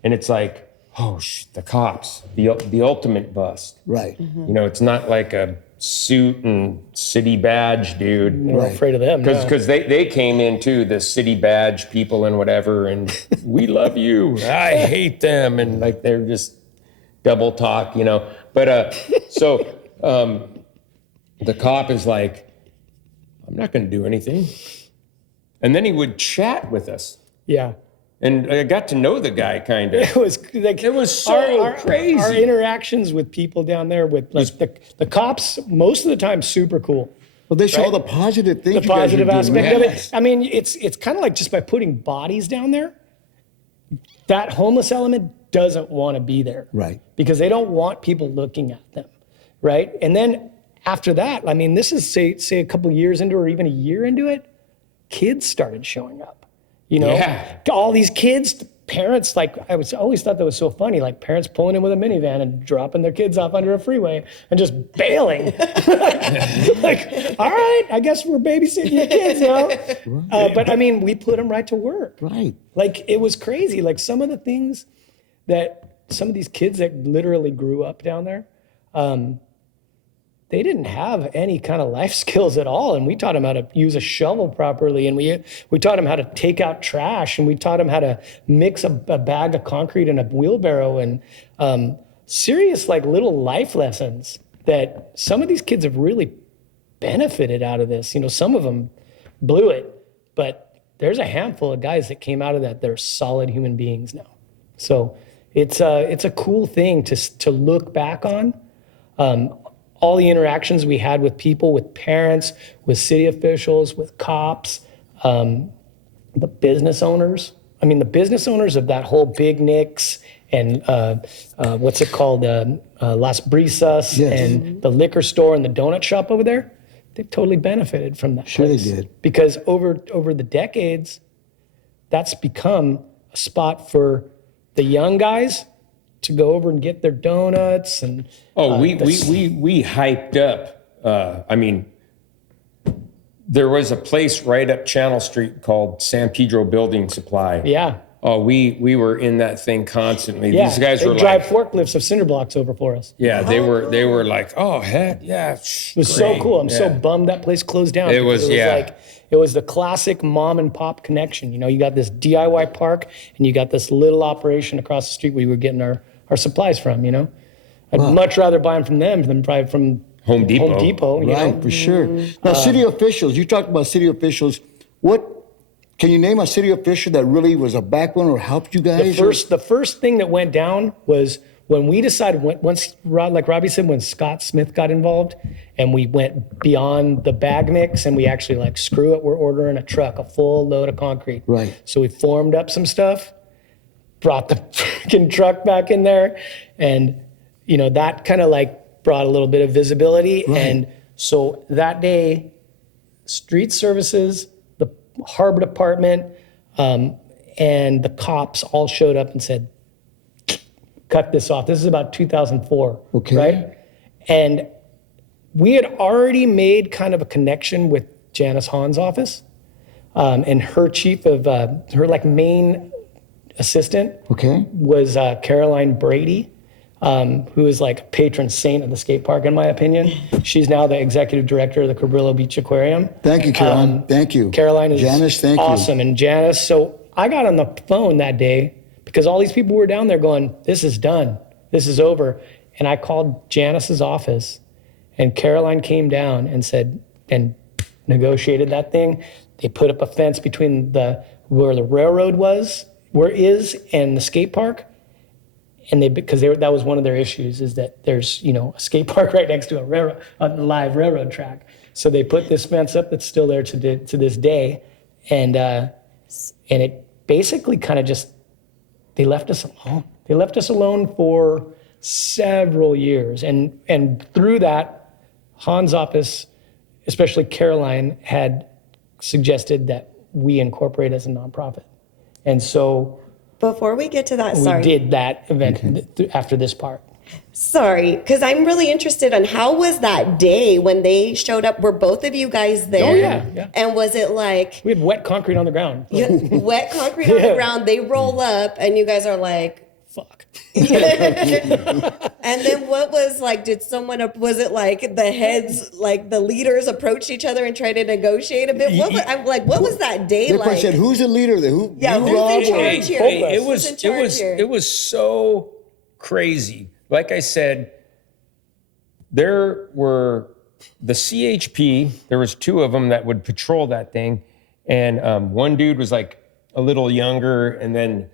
and it's like, oh, the cops, the ultimate bust. Right. It's not like a suit and city badge dude. We're afraid of them. Because they came into the city badge people and whatever, and we love you. I hate them, and like they're just double talk, But so the cop is like, I'm not going to do anything, and then he would chat with us, Yeah. and I got to know the guy kind of. It was like It was so crazy. Our interactions with people down there, with like the cops, most of the time, super cool. Well, they show all the positive things. The you guys are positive doing, aspect right? of it. I mean, it's kind of like just by putting bodies down there, that homeless element doesn't want to be there. Right. Because they don't want people looking at them. Right. And then after that, I mean, this is say a couple years into, or even a year into it, kids started showing up. All these kids, parents, like always thought that was so funny, like parents pulling in with a minivan and dropping their kids off under a freeway and just bailing. Like, all right, I guess we're babysitting your kids now. But I mean, we put them right to work. Right. Like, it was crazy. Like, some of the things that some of these kids that literally grew up down there, they didn't have any kind of life skills at all. And we taught them how to use a shovel properly. And we taught them how to take out trash. And we taught them how to mix a bag of concrete in a wheelbarrow. And serious, like, little life lessons that some of these kids have really benefited out of this. Some of them blew it. But there's a handful of guys that came out of that. They're solid human beings now. So it's a cool thing to look back on. All the interactions we had with people, with parents, with city officials, with cops, the business owners. I mean, the business owners of that whole Big Nick's and what's it called, Las Brisas, Yes. and the liquor store and the donut shop over there, they've totally benefited from that Sure they place. did. Because over the decades, that's become a spot for the young guys to go over and get their donuts and We hyped up. I mean, there was a place right up Channel Street called San Pedro Building Supply. yeah. Oh, we were in that thing constantly. Yeah, These guys they were drive like, forklifts of cinder blocks over for us. yeah, they were like, oh heck yeah, It was so cool. I'm so bummed that place closed down. It was, because yeah. like, it was the classic mom and pop connection. You got this DIY park and you got this little operation across the street where we were getting our supplies from. I'd much rather buy them from them than probably from Home Depot. Home Depot. Right, for sure. Now, city officials, you talked about city officials. Can you name a city official that really was a backbone or helped you guys? The first thing that went down was when we decided, once, like Robbie said, when Scott Smith got involved and we went beyond the bag mix and we actually like, screw it, we're ordering a truck, a full load of concrete. Right. So we formed up some stuff, brought the freaking truck back in there, and that kind of like brought a little bit of visibility. Right. And so that day, street services, the harbor department, and the cops all showed up and said, cut this off. This is about 2004, Okay. right? And we had already made kind of a connection with Janice Hahn's office, and her chief of, her like main assistant Okay. was Caroline Brady, who is like a patron saint of the skate park, in my opinion. She's now the executive director of the Cabrillo Beach Aquarium. Thank you, Caroline. Thank you. Caroline is Janice, thank awesome. you. And Janice, so I got on the phone that day because all these people were down there going, this is done. This is over. And I called Janice's office, and Caroline came down and said, and negotiated that thing. They put up a fence between where the railroad is and the skate park. And that was one of their issues, is that there's, a skate park right next to a live railroad track. So they put this fence up that's still there to this day. And it basically kind of just, they left us alone. They left us alone for several years. And through that, Han's office, especially Caroline, had suggested that we incorporate as a nonprofit. And so Before we get to that, we sorry. did that event after this part. Sorry, because I'm really interested on how was that day when they showed up? Were both of you guys there? Oh, yeah. And was it like We had wet concrete on the ground. wet concrete on the ground? They roll up and you guys are like, Fuck. and then what was like, was it like the heads, like the leaders approached each other and tried to negotiate a bit? What was that day They like? probably said, who's the leader there? Who? Yeah, you, who's in Rob, or- charge here? Hey, Who's in charge here? it was so crazy. Like I said, there were the CHP. There was two of them that would patrol that thing, and one dude was like a little younger, and then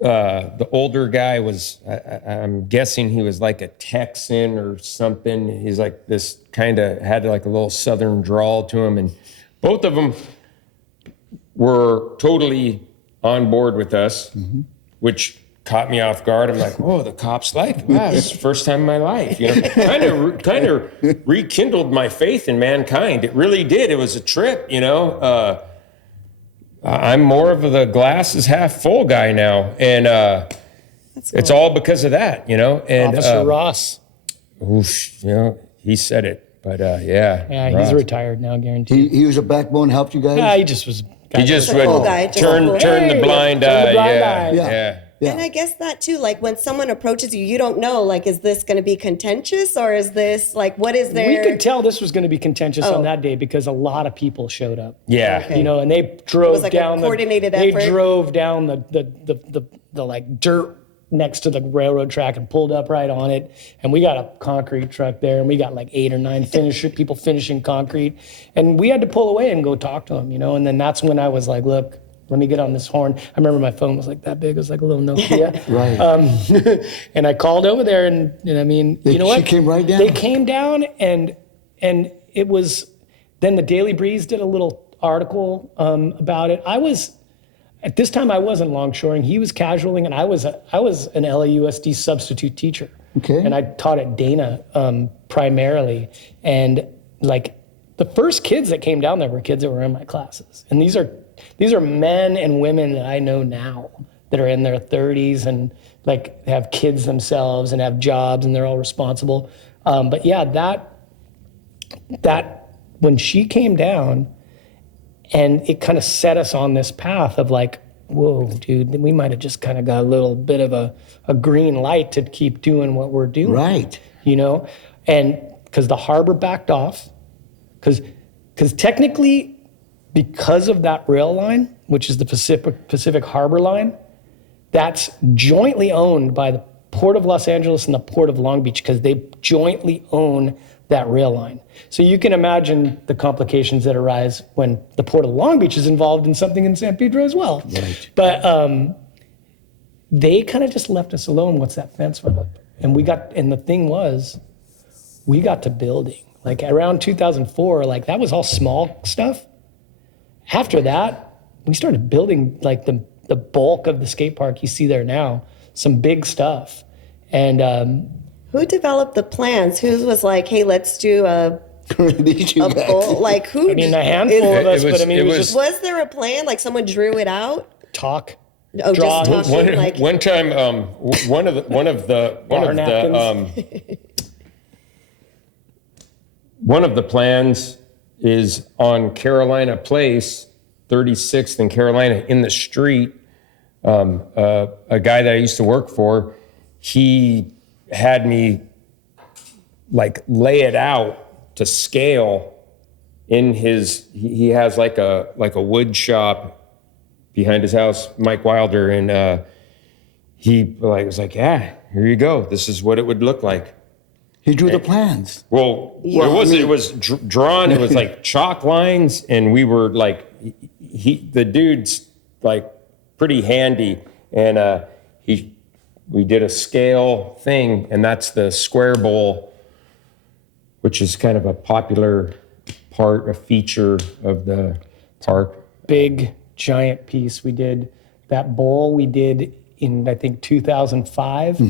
the older guy was. I'm guessing he was like a Texan or something. He's like this kind of had like a little Southern drawl to him, and both of them were totally on board with us, which caught me off guard. I'm like, oh, the cops like, wow, this is the first time in my life. Kind of rekindled my faith in mankind. It really did. It was a trip, I'm more of the glass is half full guy now. And it's all because of that, And Officer Ross. oof, he said it. But yeah. Yeah, he's Ross. retired now, guaranteed. He was a backbone, helped you guys? Yeah, he just was. He just a would cool guy, just a turn cool turn the guy. blind Turn the eye. blind Yeah, eye. yeah. Yeah. And I guess that too, like when someone approaches you, you don't know, like, is this going to be contentious or is this like, what is there? We could tell this was going to be contentious Oh. on that day because a lot of people showed up. Yeah. Okay. And they drove like a down coordinated They effort? drove down the like dirt next to the railroad track and pulled up right on it. And we got a concrete truck there, and we got like 8 or 9 people finishing concrete, and we had to pull away and go talk to them, And then that's when I was like, look, let me get on this horn. I remember my phone was like that big. It was like a little Nokia. Right. And I called over there, and I mean, you know what? She came right down? They came down, and it was. Then the Daily Breeze did a little article about it. At this time I wasn't longshoring. He was casualing, and I was an LAUSD substitute teacher. Okay. And I taught at Dana primarily, and like the first kids that came down there were kids that were in my classes, and these are men and women that I know now that are in their 30s and like have kids themselves and have jobs, and they're all responsible. But yeah, that when she came down, and it kind of set us on this path of like, whoa, dude, we might have just kind of got a little bit of a green light to keep doing what we're doing. Right. And because the harbor backed off, because technically, because of that rail line, which is the Pacific Harbor Line, that's jointly owned by the Port of Los Angeles and the Port of Long Beach, because they jointly own that rail line. So you can imagine the complications that arise when the Port of Long Beach is involved in something in San Pedro as well. Right. But they kind of just left us alone once that fence went up. And the thing was, we got to building. Like around 2004, like that was all small stuff. After that, we started building like the bulk of the skate park you see there now, some big stuff. And Who developed the plans? Who was like, hey, let's do a These you guys. bowl? Like who? I mean, a handful of us, It was- but I mean, it it was was- just Was there a plan? Like someone drew it out? talk. Oh, Draw. just talking like. One time, one of the one of the plans is on Carolina Place, 36th and Carolina, in the street. A guy that I used to work for, he had me like lay it out to scale in his. He has like a wood shop behind his house, Mike Wilder, and he was like, yeah, here you go. This is what it would look like. He drew the plans. Well, Well, it was drawn. It was like chalk lines, and we were like, the dude's like pretty handy, and we did a scale thing, and that's the square bowl, which is kind of a popular a feature of the park. Big giant piece. We did that bowl we did in I think 2005,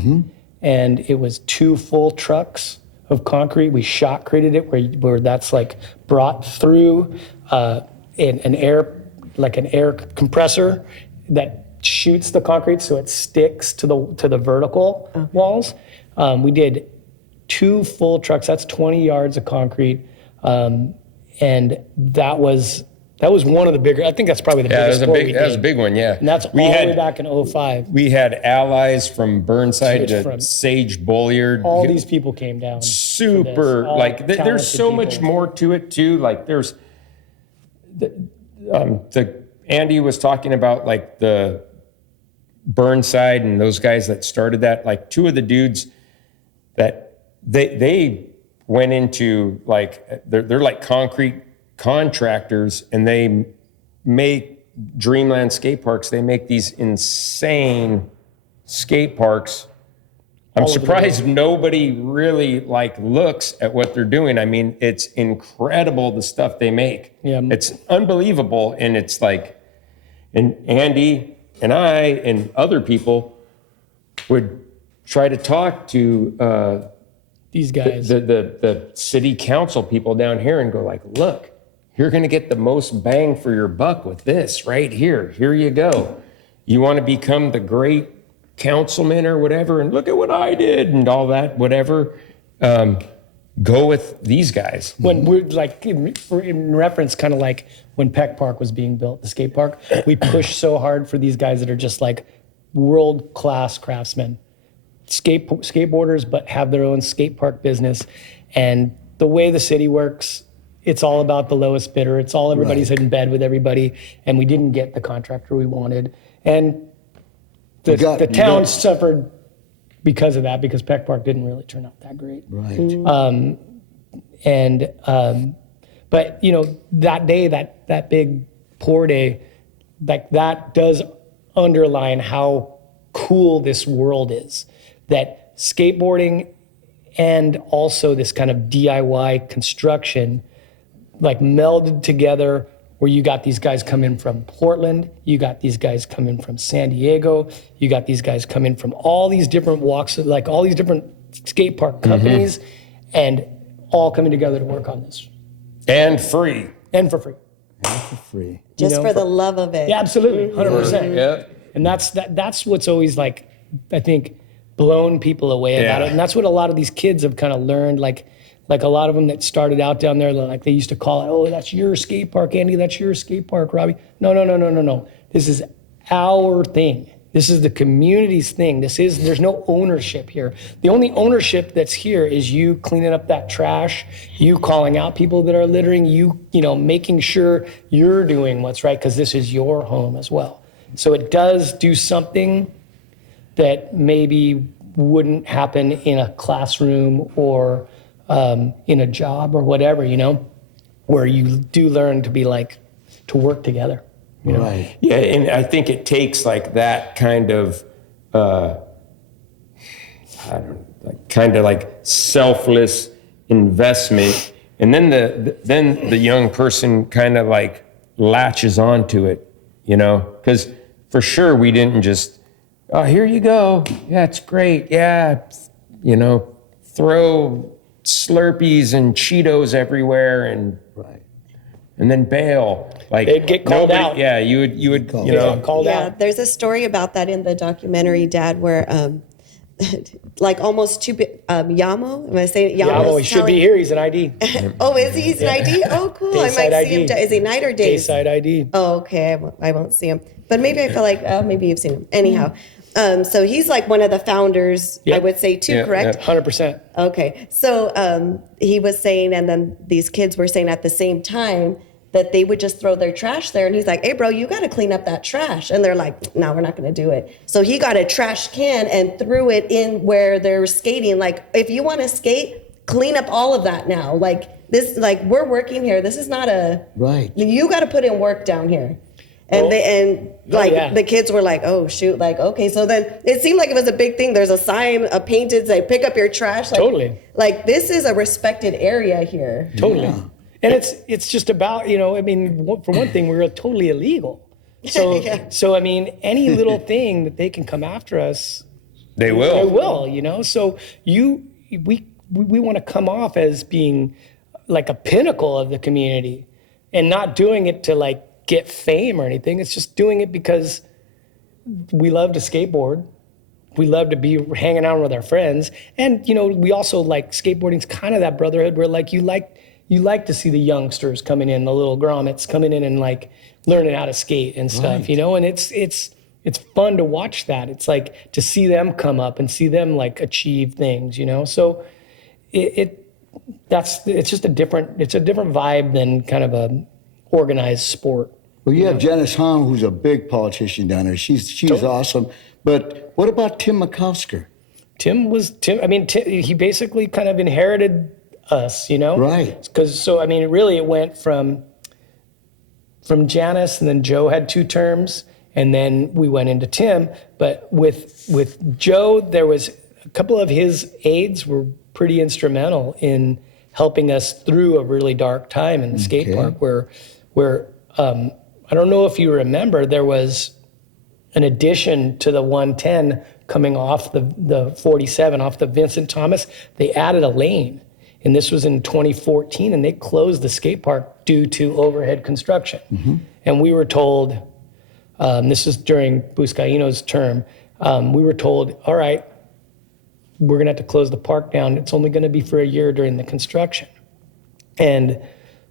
and it was 2 full trucks of concrete. We shotcreted it where that's like brought through an air compressor that shoots the concrete so it sticks to the vertical walls. We did 2 full trucks. That's 20 yards of concrete, and that was one of the bigger. I think that's probably the biggest. That was a big one. Yeah, And that's all the way back in 05. We had allies from Burnside to From- Sage Bulliard. All these people came down. for Super this, all like there's talented so much people. more to it too. Like there's the Andy was talking about like the Burnside and those guys that started that. Like 2 of the dudes that they went into like they're like concrete contractors, and they make Dreamland skate parks. They make these insane skate parks. I'm All over the surprised nobody really like looks at what they're doing. I mean, it's incredible the stuff they make. Yeah. It's unbelievable, and it's like, and Andy and I and other people would try to talk to These guys. the city council people down here and go like, look, you're going to get the most bang for your buck with this right here. Here you go. You want to become the great councilman or whatever, and look at what I did and all that, whatever. Go with these guys. When we're like, in reference, kind of like when Peck Park was being built, the skate park, we push so hard for these guys that are just like world-class craftsmen, skateboarders, but have their own skate park business. And the way the city works, it's all about the lowest bidder. It's all everybody's in bed with everybody, and we didn't get the contractor we wanted. And the town suffered because of that, because Peck Park didn't really turn out that great. Right. But you know, that day, that big pour day, like that does underline how cool this world is. That skateboarding and also this kind of DIY construction like melded together, where you got these guys coming from Portland, you got these guys coming from San Diego, you got these guys coming from all these different walks, like all these different skate park companies, and all coming together to work on this. And free. And for free. Free. Just know, for the love of it. Yeah, absolutely, 100%. Yeah. And that's what's always like, I think, blown people away about Yeah. it. And that's what a lot of these kids have kind of learned. Like a lot of them that started out down there, like they used to call it, oh, that's your skate park, Andy, that's your skate park, Robbie. No. This is our thing. This is the community's thing. There's no ownership here. The only ownership that's here is you cleaning up that trash, you calling out people that are littering, you know, making sure you're doing what's right, because this is your home as well. So it does do something that maybe wouldn't happen in a classroom or in a job or whatever, you know, where you do learn to be like, to work together. You know? Right. Yeah, and I think it takes like that kind of, selfless investment, and then the young person kind of like latches onto it, you know, because for sure we didn't just oh, here you go. Yeah, it's great. Yeah, throw Slurpees and Cheetos everywhere and then bail. Like They'd get called out. Yeah, you would Called Yeah, out. there's a story about that in the documentary, Dad, where like almost Yamo, am I saying Yamo? Oh, he should be here. He's an ID. Oh, is he? He's an ID? Oh, cool. Dayside I might see ID. him. Is he night or days? Dayside ID. Oh, okay. I won't see him. But maybe I feel like, maybe you've seen him. Anyhow, so he's like one of the founders, I Yep. would say, too, Yeah, correct? 100%. Okay. So he was saying, and then these kids were saying at the same time that they would just throw their trash there. And he's like, hey, bro, you got to clean up that trash. And they're like, no, we're not going to do it. So he got a trash can and threw it in where they're skating. Like, if you want to skate, clean up all of that now. Like, this, like, we're working here. This is not a, Right. You got to put in work down here. And the kids were like, oh shoot, like, okay. So then it seemed like it was a big thing. There's a sign, a painted, say, pick up your trash. Like, Totally. Like, this is a respected area here. Totally. And it's just about, I mean, for one thing, we're totally illegal. So, Yeah. so I mean, any little thing that they can come after us, they they will. will, So we want to come off as being like a pinnacle of the community and not doing it to like get fame or anything. It's just doing it because we love to skateboard. We love to be hanging out with our friends. And, we also like skateboarding's kind of that brotherhood where like you like to see the youngsters coming in, the little grommets coming in and like learning how to skate and stuff, and it's fun to watch that. It's like to see them come up and see them like achieve things, So it's just a different vibe than kind of a organized sport. Well, you have Janice Hahn, who's a big politician down there. She's awesome. But what about Tim Makowsker? Tim, he basically kind of inherited us, Right. Because really it went from Janice, and then Joe had 2 terms, and then we went into Tim. But with Joe, there was a couple of his aides were pretty instrumental in helping us through a really dark time in the skate park where I don't know if you remember, there was an addition to the 110 coming off the 47, off the Vincent Thomas. They added a lane, and this was in 2014, and they closed the skate park due to overhead construction. Mm-hmm. And we were told, this was during Buscaino's term, we were told, all right, we're gonna have to close the park down. It's only gonna be for a year during the construction. And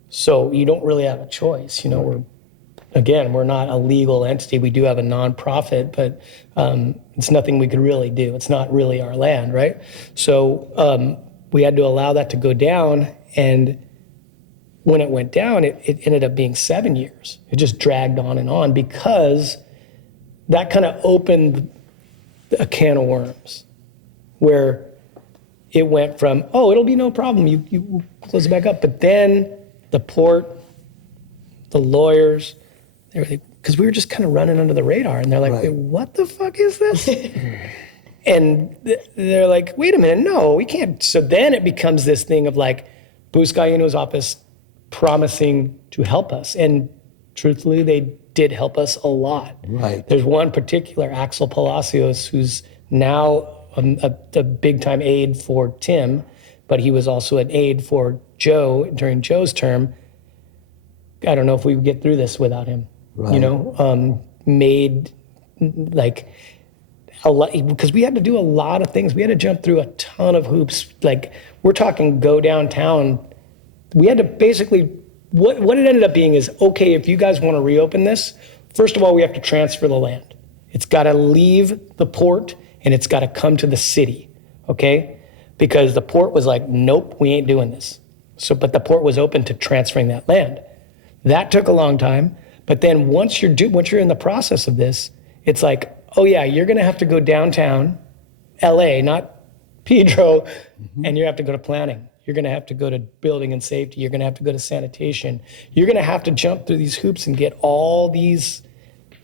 so you don't really have a choice. We're not a legal entity. We do have a nonprofit, but it's nothing we could really do. It's not really our land, right? So we had to allow that to go down. And when it went down, it ended up being 7 years. It just dragged on because that kind of opened a can of worms where it went from, oh, it'll be no problem. You close it back up. But then the port, the lawyers, because we were just kind of running under the radar, and they're like, wait, what the fuck is this? And they're like, wait a minute, no, we can't. So then it becomes this thing of like Buscaino's office promising to help us. And truthfully, they did help us a lot. Right. There's one particular, Axel Palacios, who's now a big-time aide for Tim, but he was also an aide for Joe during Joe's term. I don't know if we would get through this without him. Right. Made like a lot, because we had to do a lot of things. We had to jump through a ton of hoops. Like, we're talking go downtown. We had to basically, what it ended up being is, okay, if you guys want to reopen this, first of all, we have to transfer the land. It's got to leave the port and it's got to come to the city, okay? Because the port was like, nope, we ain't doing this. So, but the port was open to transferring that land. That took a long time. But then once you're in the process of this, it's like, oh yeah, you're gonna have to go downtown, LA, not Pedro, and you have to go to planning. You're gonna have to go to building and safety. You're gonna have to go to sanitation. You're gonna have to jump through these hoops and get all these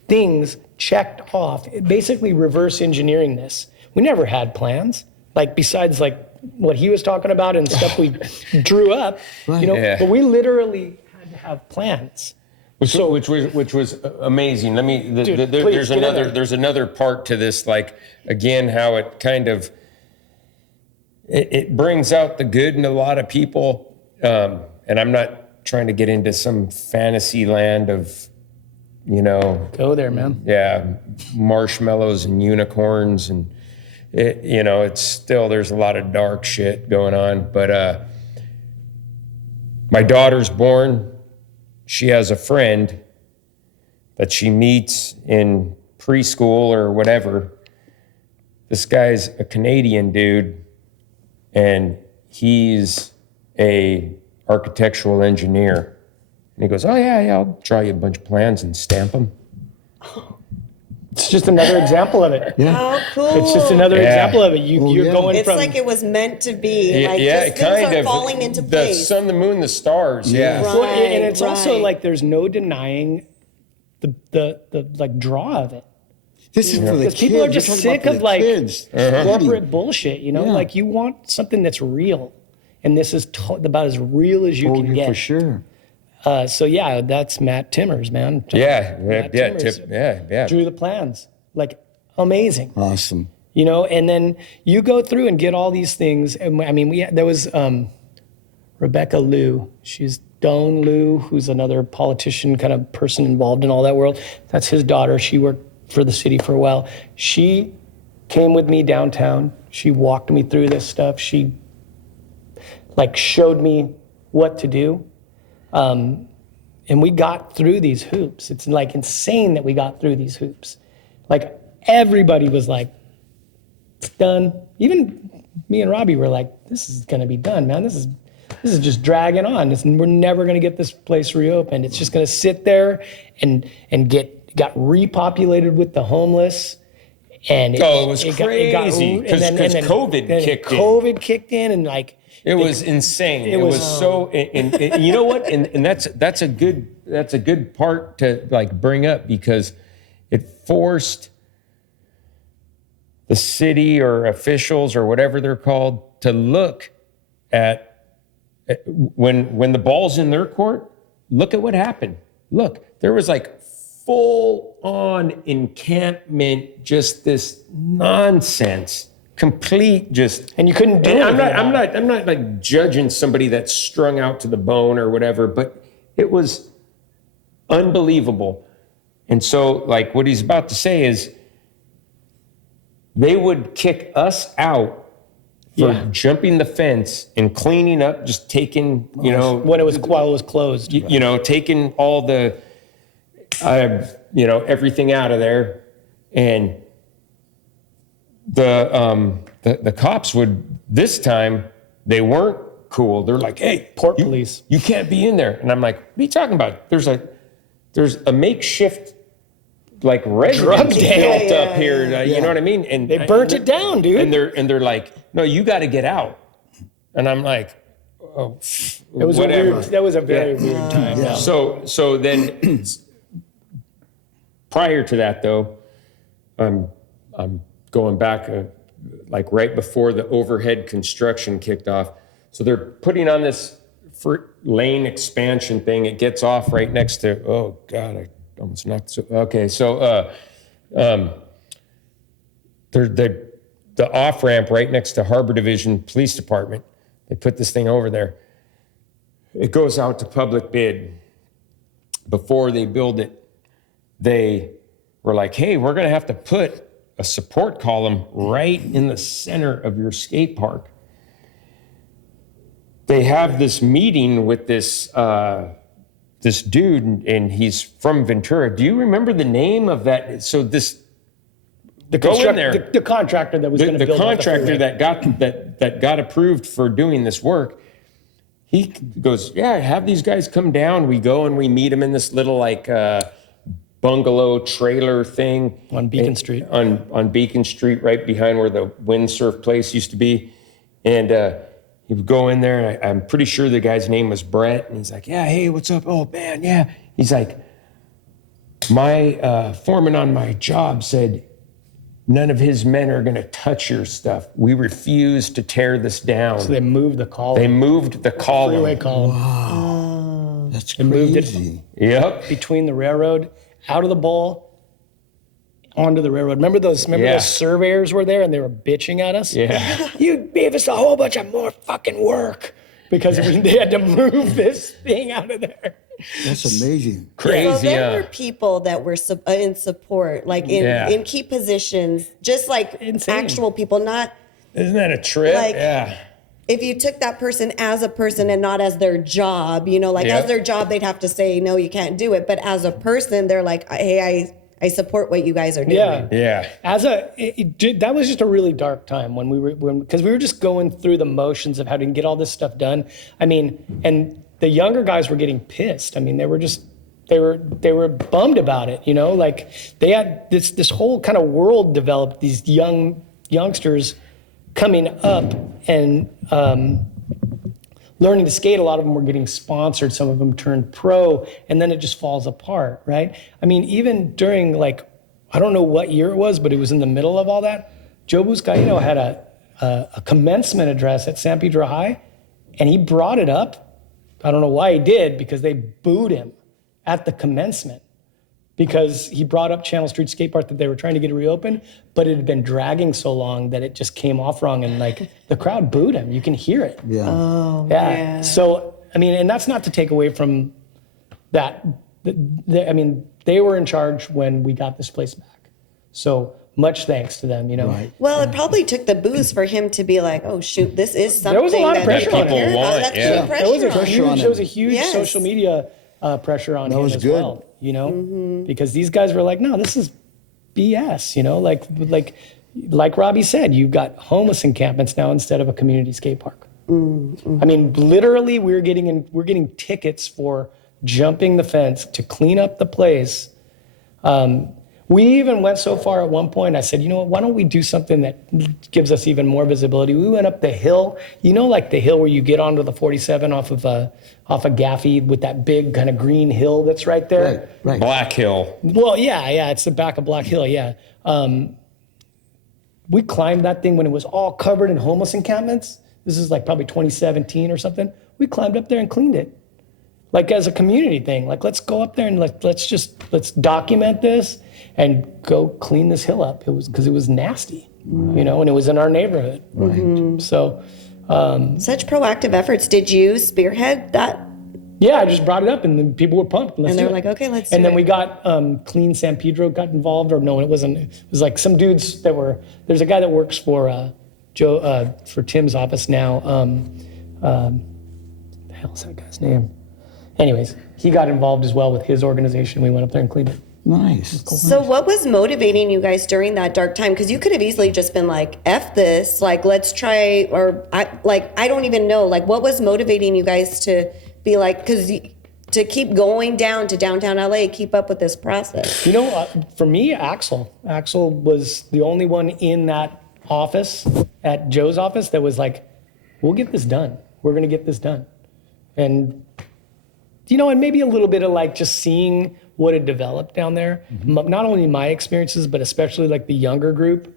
things checked off. Basically reverse engineering this. We never had plans, like besides like what he was talking about and stuff we drew up, Right. but we literally had to have plans. which was amazing. Let me. Dude, please, get in there. There's another part to this. Like again, how it kind of it brings out the good in a lot of people. And I'm not trying to get into some fantasy land of, Go there, man. yeah, marshmallows and unicorns, and it's still, there's a lot of dark shit going on. But my daughter's born. She has a friend that she meets in preschool or whatever. This guy's a Canadian dude, and he's a architectural engineer. And he goes, oh yeah, I'll draw you a bunch of plans and stamp them. It's just another example of it. Oh, cool. It's just another example of it. You're yeah. going It's from like it was meant to be. Like Yeah, just things are falling into The place. sun, the moon, the stars. Yeah. Well, and it's Right, also right. like there's no denying the like draw of it. This is for the Because kids. people are You're just talking sick about of the like kids. corporate bullshit, Yeah. Like you want something that's real, and this is about as real as you can get. For sure. So yeah, that's Matt Timmers, man. Yeah. Timmers. Yeah. Drew the plans, like amazing. Awesome. And then you go through and get all these things. And I mean, there was Rebecca Liu. She's Doan Liu, who's another politician kind of person involved in all that world. That's his daughter. She worked for the city for a while. She came with me downtown. She walked me through this stuff. She showed me what to do. And we got through these hoops. It's like insane that we got through these hoops. Like everybody was like, it's done. Even me and Robbie were like, this is gonna be done, man. This is just dragging on. We're never gonna get this place reopened. It's just gonna sit there and got repopulated with the homeless. And it was crazy because COVID kicked in. COVID kicked in and It was insane. It was so, and you know what? And that's a good part to bring up, because it forced the city or officials or whatever they're called to look at when the ball's in their court. Look at what happened. Look, there was full on encampment, just this nonsense. Complete just, and you couldn't do and it. I'm not judging somebody that's strung out to the bone or whatever, but it was unbelievable. And so what he's about to say is they would kick us out for jumping the fence and cleaning up, just taking, while it was closed, taking all the everything out of there. And the cops would, this time, they weren't cool. They're like, hey, Port police. You can't be in there. And I'm like, what are you talking about? There's a makeshift residence built up here. You know what I mean? And they burnt it down, dude. And they're like, no, you got to get out. And I'm like, oh, whatever. That was a very weird time. Yeah. So then, prior to that though, I'm going back right before the overhead construction kicked off. So they're putting on this lane expansion thing. It gets off right next to, oh God, I almost knocked. So the off ramp right next to Harbor Division Police Department. They put this thing over there. It goes out to public bid. Before they build it, they were like, hey, we're going to have to put a support column right in the center of your skate park. They have this meeting with this dude, and he's from Ventura. Do you remember the name of that? So the contractor that was going to build the contractor that got approved for doing this work. He goes, yeah, have these guys come down. We go and we meet them in this little bungalow trailer thing on Beacon Street. On Beacon Street, right behind where the windsurf place used to be. And he would go in there, and I'm pretty sure the guy's name was Brett. And he's like, yeah, hey, what's up? Oh, man, yeah. He's like, my foreman on my job said none of his men are going to touch your stuff. We refuse to tear this down. So they moved the column. They moved the column. Freeway column. Wow. That's and moved it crazy. Yep. between the railroad, out of the bowl, onto the railroad. Remember those surveyors were there and they were bitching at us? Yeah. You gave us a whole bunch of more fucking work because they had to move this thing out of there. That's amazing. Crazy. So there were people that were in support, like in key positions, just like Insane. actual people, not Isn't that a trip? Like- yeah. if you took that person as a person and not as their job, like Yep. as their job, they'd have to say, no, you can't do it. But as a person, they're like, hey, I support what you guys are doing. Yeah. Yeah. That was just a really dark time because we were just going through the motions of how to get all this stuff done. I mean, and the younger guys were getting pissed. I mean, they were bummed about it, like they had this whole kind of world developed, these youngsters coming up and learning to skate. A lot of them were getting sponsored. Some of them turned pro, and then it just falls apart, right? I mean, even during I don't know what year it was, but it was in the middle of all that. Joe Buscaino had a commencement address at San Pedro High, and he brought it up. I don't know why he did, because they booed him at the commencement because he brought up Channel Street Skate Park that they were trying to get it reopened, but it had been dragging so long that it just came off wrong, and the crowd booed him. You can hear it. Yeah. Oh, Yeah. man. So, I mean, and that's not to take away from that. I mean, they were in charge when we got this place back. So much thanks to them, Right. Well, it probably took the boost for him to be like, oh, shoot, this is something There was a lot of that pressure people on care him. about. That's Yeah. put pressure There was a on him. Pressure on huge, him. there was a huge Yes. social media pressure on him was as good. well, because these guys were like, no, this is BS, like Robbie said, you've got homeless encampments now instead of a community skate park. I mean, literally, we're getting tickets for jumping the fence to clean up the place. We even went so far at one point, I said, you know what, why don't we do something that gives us even more visibility? We went up the hill, like the hill where you get onto the 47 off of Gaffey with that big kind of green hill that's right there. Right. Black Hill. Well, yeah, it's the back of Black Hill, yeah. We climbed that thing when it was all covered in homeless encampments. This is probably 2017 or something. We climbed up there and cleaned it. As a community thing, let's go up there and let's document this and go clean this hill up. It was because it was nasty, and it was in our neighborhood. Right. So, Such proactive efforts. Did you spearhead that? yeah, I just brought it up and then people were pumped. And they're like, okay, let's do And then it. we got Clean San Pedro got involved, or no, it wasn't. It was some dudes that were. There's a guy that works for Joe for Tim's office now. The hell's that guy's name? Anyways, he got involved as well with his organization. We went up there and cleaned it. Nice. So what was motivating you guys during that dark time? Because you could have easily just been like, F this, let's try, or I don't even know. What was motivating you guys to be to keep going down to downtown LA, keep up with this process? For me, Axel was the only one in that office, at Joe's office, that was like, we'll get this done. We're going to get this done. And, and maybe a little bit of just seeing what had developed down there, not only my experiences, but especially the younger group,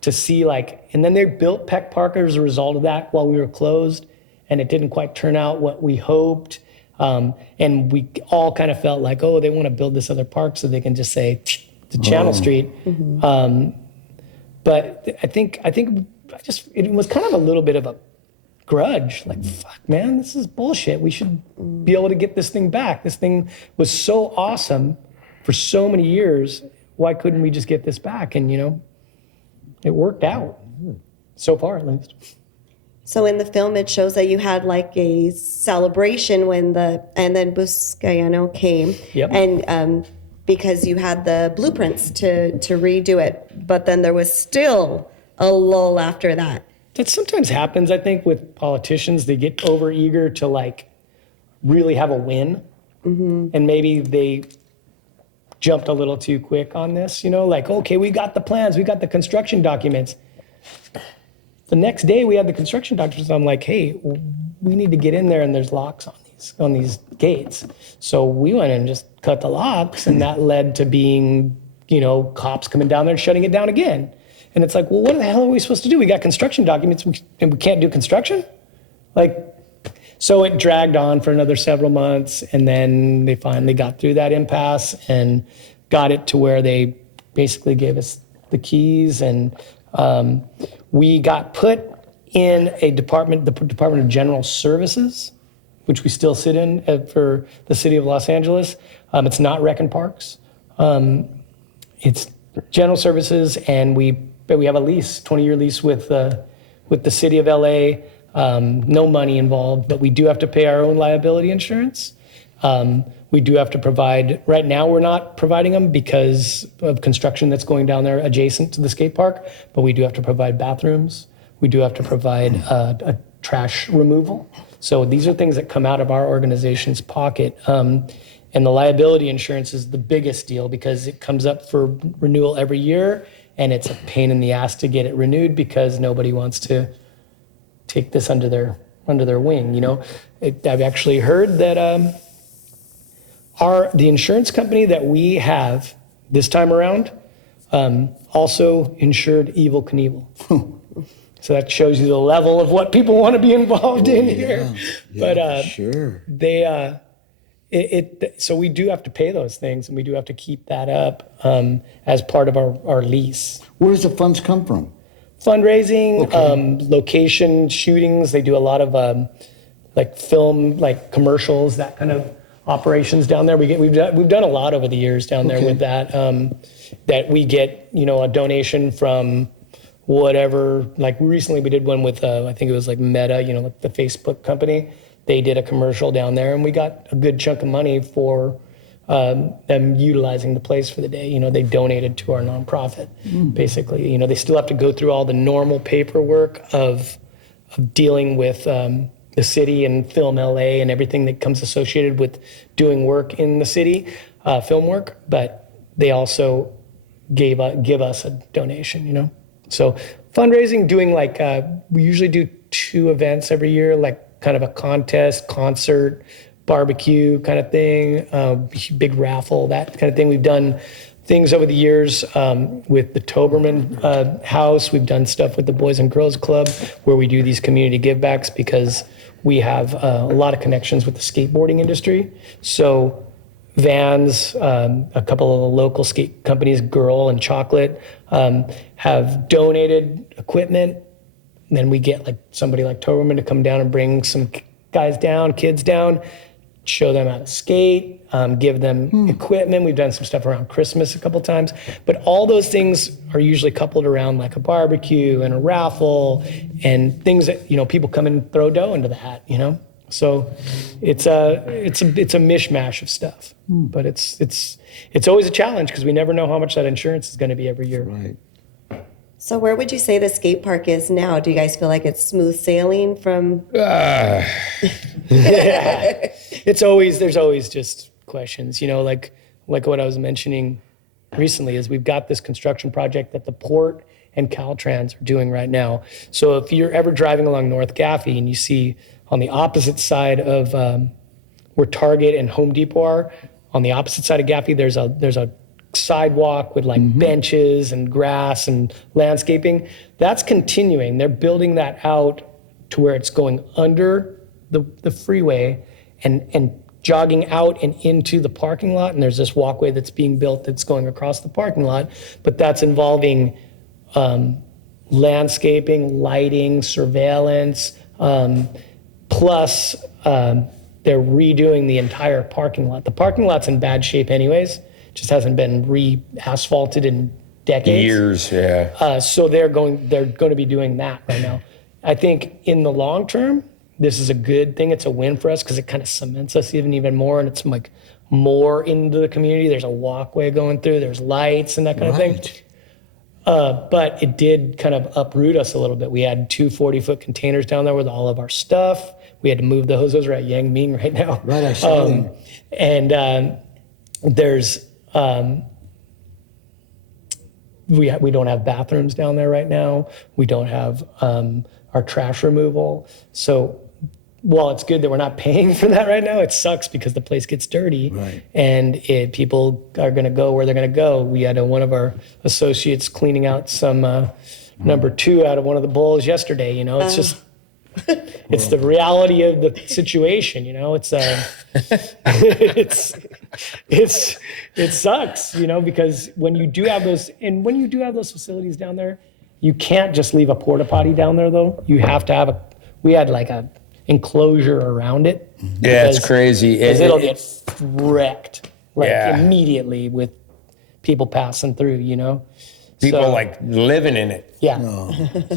to see and then they built Peck Park as a result of that while we were closed, and it didn't quite turn out what we hoped. And we all kind of felt like, oh, they want to build this other park so they can just say to Channel Street. But I think it was kind of a little bit of a grudge. Fuck, man, this is bullshit. We should be able to get this thing back. This thing was so awesome for so many years. Why couldn't we just get this back? And, it worked out. So far, at least. So in the film, it shows that you had a celebration and then Buscaino came. Yep. And because you had the blueprints to redo it, but then there was still a lull after that. That sometimes happens, I think, with politicians. They get over eager to really have a win. And maybe they jumped a little too quick on this, okay, we got the plans, we got the construction documents. The next day we had the construction documents. I'm like, hey, we need to get in there, and there's locks on these gates. So we went and just cut the locks, and that led to being, cops coming down there and shutting it down again. And it's like, well, what the hell are we supposed to do? We got construction documents and we can't do construction? So it dragged on for another several months, and then they finally got through that impasse and got it to where they basically gave us the keys, and we got put in a department, the Department of General Services, which we still sit in for the city of Los Angeles. It's not Rec and Parks. It's General Services, and we have a lease, 20-year lease with the city of LA. No money involved, but we do have to pay our own liability insurance. We do have to provide, right now we're not providing them because of construction that's going down there adjacent to the skate park, but we do have to provide bathrooms. We do have to provide a trash removal. So these are things that come out of our organization's pocket. And the liability insurance is the biggest deal because it comes up for renewal every year, and it's a pain in the ass to get it renewed because nobody wants to take this under their wing. You know, I've actually heard that the insurance company that we have this time around also insured Evel Knievel. So that shows you the level of what people want to be involved in here. Yeah, But sure. So we do have to pay those things, and we do have to keep that up as part of our lease. Where does the funds come from? Fundraising, location shootings. They do a lot of like film, like commercials, that kind of operations down there. We've done a lot over the years down there with that. That we get, you know, a donation from whatever. Like recently, we did one with I think it was like Meta, you know, like the Facebook company. They did a commercial down there, and we got a good chunk of money for them utilizing the place for the day. You know, they donated to our nonprofit, basically. You know, they still have to go through all the normal paperwork of dealing with the city and Film LA and everything that comes associated with doing work in the city, film work. But they also give us a donation, you know. So fundraising, doing like, we usually do 2 events every year, like kind of a contest, concert, barbecue kind of thing, big raffle, that kind of thing. We've done things over the years with the Toberman House. We've done stuff with the Boys and Girls Club where we do these community givebacks because we have a lot of connections with the skateboarding industry. So Vans, a couple of the local skate companies, Girl and Chocolate, have donated equipment. And then we get like somebody like Toberman to come down and bring some guys down, kids down, show them how to skate, give them equipment. We've done some stuff around Christmas a couple times, but all those things are usually coupled around like a barbecue and a raffle and things that, you know, people come and throw dough into the hat, you know? So it's a mishmash of stuff, but it's always a challenge because we never know how much that insurance is going to be every year. Right. So where would you say the skate park is now? Do you guys feel like it's smooth sailing from? There's always just questions, you know, like what I was mentioning recently is we've got this construction project that the port and Caltrans are doing right now. So if you're ever driving along North Gaffey and you see on the opposite side of where Target and Home Depot are, on the opposite side of Gaffey, there's a sidewalk with like benches and grass and landscaping. That's continuing. They're building that out to where it's going under the freeway and jogging out and into the parking lot. And there's this walkway that's being built that's going across the parking lot, but that's involving landscaping, lighting, surveillance, plus they're redoing the entire parking lot. The parking lot's in bad shape anyways. Just hasn't been re-asphalted in decades. Years, yeah. So they're going to be doing that right now. I think in the long term, this is a good thing. It's a win for us because it kind of cements us even more, and it's like more into the community. There's a walkway going through. There's lights and that kind of thing. But it did kind of uproot us a little bit. We had 2 40-foot containers down there with all of our stuff. We had to move those. Those are at Yang Ming right now. Right, I saw them. And there's we don't have bathrooms down there right now. We don't have our trash removal. So while it's good that we're not paying for that right now, it sucks because the place gets dirty. Right. And people are going to go where they're going to go. We had one of our associates cleaning out some number 2 out of one of the bowls yesterday. You know, it's just It's the reality of the situation, you know. It's it sucks, you know, because when you do have those facilities down there, you can't just leave a porta potty down there though. You have to have we had like a enclosure around it. Yeah, it's crazy. Because it'll get wrecked Yeah. immediately with people passing through, you know. People So- like living in it. Yeah,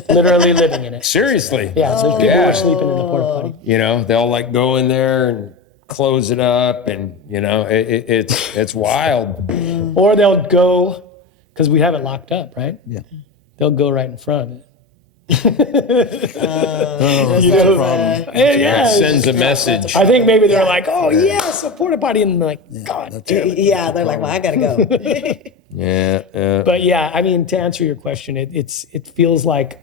literally living in it. Seriously. Yeah, so people were sleeping in the porta potty. You know, they'll like go in there and close it up, and you know, it's wild. Or they'll go, because we have it locked up, right? Yeah. They'll go right in front of it. Yeah, it sends a message. I think maybe they're like, oh yes, a porta potty, and they're like, God damn it. Yeah, they're like, well, I gotta go. Yeah. But yeah, I mean, to answer your question, it feels like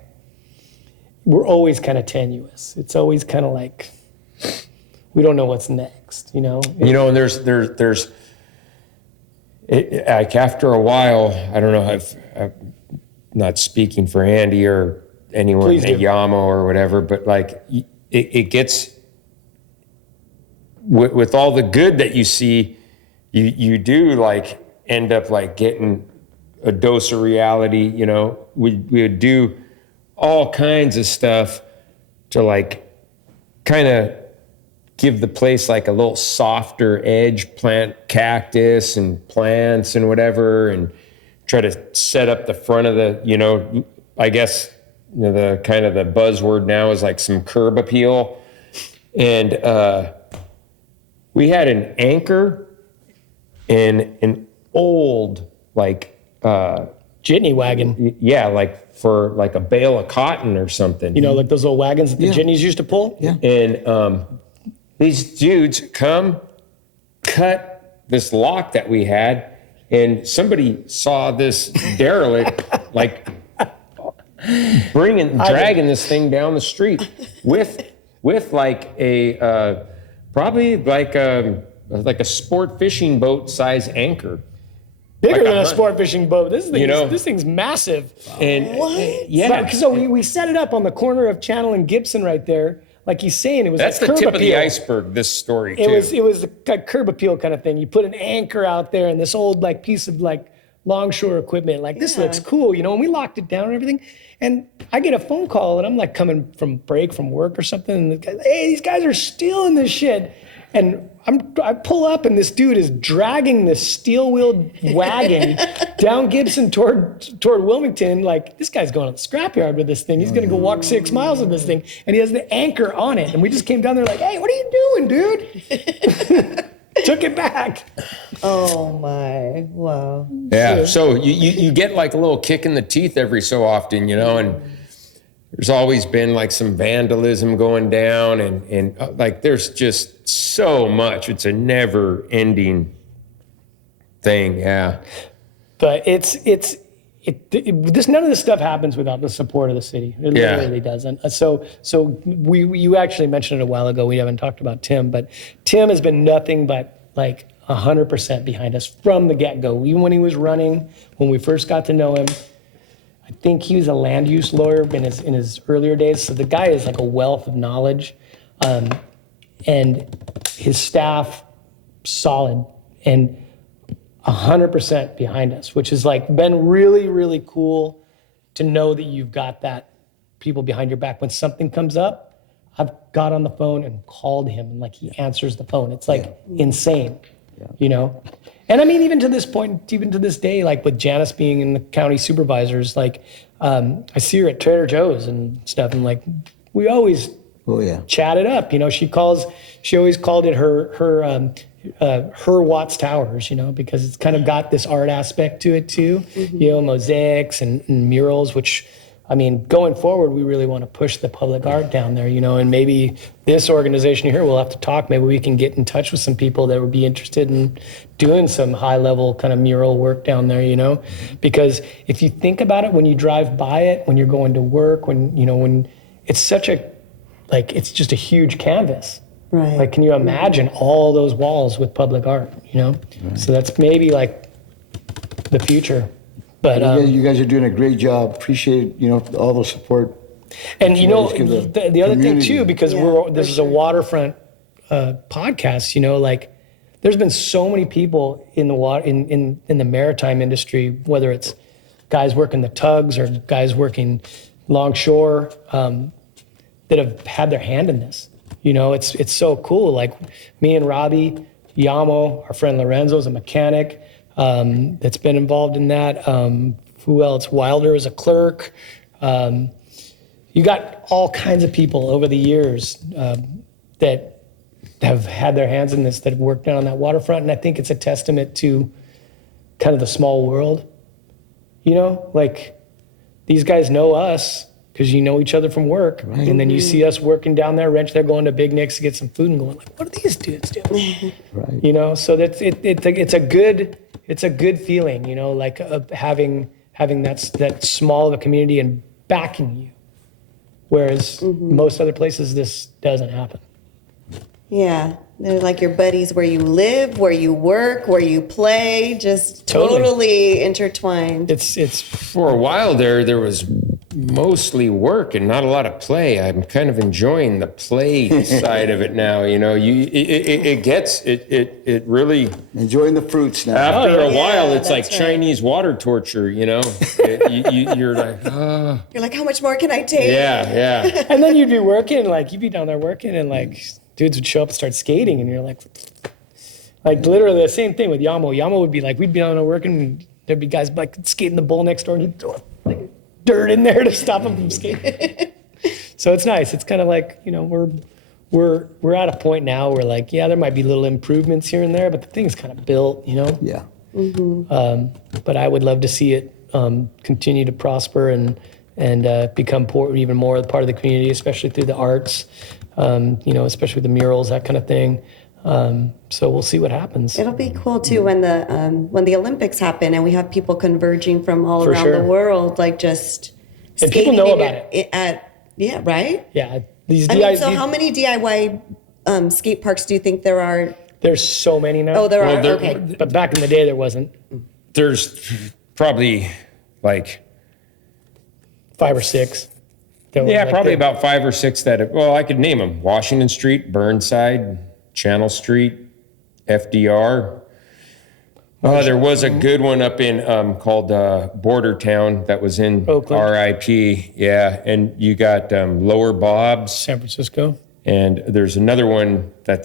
we're always kind of tenuous. It's always kind of like we don't know what's next, you know? You know, and there's like after a while, I don't know if I'm not speaking for Andy or anyone Please at do. Yamo or whatever, but like it gets with all the good that you see, you do like end up like getting a dose of reality. You know, we would do all kinds of stuff to like kind of give the place like a little softer edge, plant cactus and plants and whatever, and try to set up the front of the, you know, I guess, you know, the kind of the buzzword now is like some curb appeal. And we had an anchor in an old, like, Jitney wagon, yeah, like for like a bale of cotton or something. you know, like those old wagons that the jitneys used to pull. Yeah. And these dudes come, cut this lock that we had, and somebody saw this derelict like dragging this thing down the street with like a probably like a sport fishing boat size anchor. Bigger Like a than a hunt. sport fishing boat. You know? This thing's massive. And Yeah. So we set it up on the corner of Channel and Gibson right there. Like he's saying, it was that's like the curb tip of the appeal. iceberg. This story too. It was a curb appeal kind of thing. You put an anchor out there and this old like piece of like longshore equipment. Like this looks cool, you know. And we locked it down and everything. And I get a phone call and I'm like coming from break from work or something. And the guy, hey, these guys are stealing this shit. And I pull up and this dude is dragging this steel-wheeled wagon down Gibson toward Wilmington. Like, this guy's going to the scrapyard with this thing. He's going to go walk 6 miles with this thing. And he has the anchor on it. And we just came down there like, hey, what are you doing, dude? Took it back. Oh my, wow. Yeah. So you get like a little kick in the teeth every so often, you know, and there's always been like some vandalism going down and like there's just so much. It's a never ending thing. Yeah. But this none of this stuff happens without the support of the city. It Yeah. literally doesn't. So you actually mentioned it a while ago. We haven't talked about Tim, but Tim has been nothing but like 100% behind us from the get-go. Even when he was running, when we first got to know him, I think he was a land use lawyer in his earlier days. So the guy is like a wealth of knowledge, and his staff solid and 100% behind us, which has like been really, really cool to know that you've got that people behind your back. When something comes up, I've got on the phone and called him and like he answers the phone. It's like insane, you know? And I mean, even to this point, even to this day, like with Janice being in the county supervisors, like I see her at Trader Joe's and stuff, and like we always chat it up. You know, she always called it her Watts Towers, you know, because it's kind of got this art aspect to it too. You know, mosaics and murals, which, I mean, going forward, we really want to push the public art down there, you know, and maybe this organization here, we'll have to talk. Maybe we can get in touch with some people that would be interested in doing some high level kind of mural work down there, you know, because if you think about it, when you drive by it, when you're going to work, when it's such a, like, it's just a huge canvas. Right. Like, can you imagine all those walls with public art, you know? Right. So that's maybe like the future. But you guys are doing a great job. Appreciate, you know, all the support And you know, just give the other thing community. too, because this is a waterfront podcast, you know, like there's been so many people in the water, in the maritime industry, whether it's guys working the tugs or guys working longshore, that have had their hand in this. You know, it's so cool. Like me and Robbie, Yamo, our friend Lorenzo's a mechanic that's been involved in that. Who else? Wilder is a clerk. You got all kinds of people over the years that have had their hands in this, that have worked down on that waterfront. And I think it's a testament to kind of the small world. You know, like these guys know us because you know each other from work. Right. And then you see us working down there, they're going to Big Nick's to get some food and going like, what are these dudes doing? Right. You know, so that's it's a good feeling, you know, like having that small of a community and backing you. Whereas most other places, this doesn't happen. Yeah. They're like your buddies where you live, where you work, where you play, just totally intertwined. It's For a while there was mostly work and not a lot of play. I'm kind of enjoying the play side of it now. You know, it really, Enjoying the fruits now. after a while, it's that's like right. Chinese water torture, you know? You're like, oh. You're like, how much more can I take? Yeah. and then you'd be working, like you'd be down there working and like dudes would show up and start skating and you're like literally the same thing with Yamo. Yamo would be like, we'd be down there working and there'd be guys like skating the bowl next door and he'd throw like dirt in there to stop them from skating. So it's nice. It's kind of like, you know, we're at a point now where like, yeah, there might be little improvements here and there, but the thing's kind of built, you know? Yeah. But I would love to see it continue to prosper and become even more part of the community, especially through the arts, you know, especially with the murals, that kind of thing. So we'll see what happens. It'll be cool too when the Olympics happen and we have people converging from all For around sure. the world, like just And people skating know in about it. Yeah, right? Yeah, these I mean, DIY, so how many DIY skate parks do you think there are? there's so many now. Oh, there Well, are? there- Okay. But back in the day, there wasn't. There's probably like, 5 or 6. that were yeah, like probably the- about 5 or 6 well, I could name them. Washington Street, Burnside, Channel Street, FDR. There was a good one up in called Border Town that was in Oakland. RIP. Yeah, and you got Lower Bob's, San Francisco. and there's another one that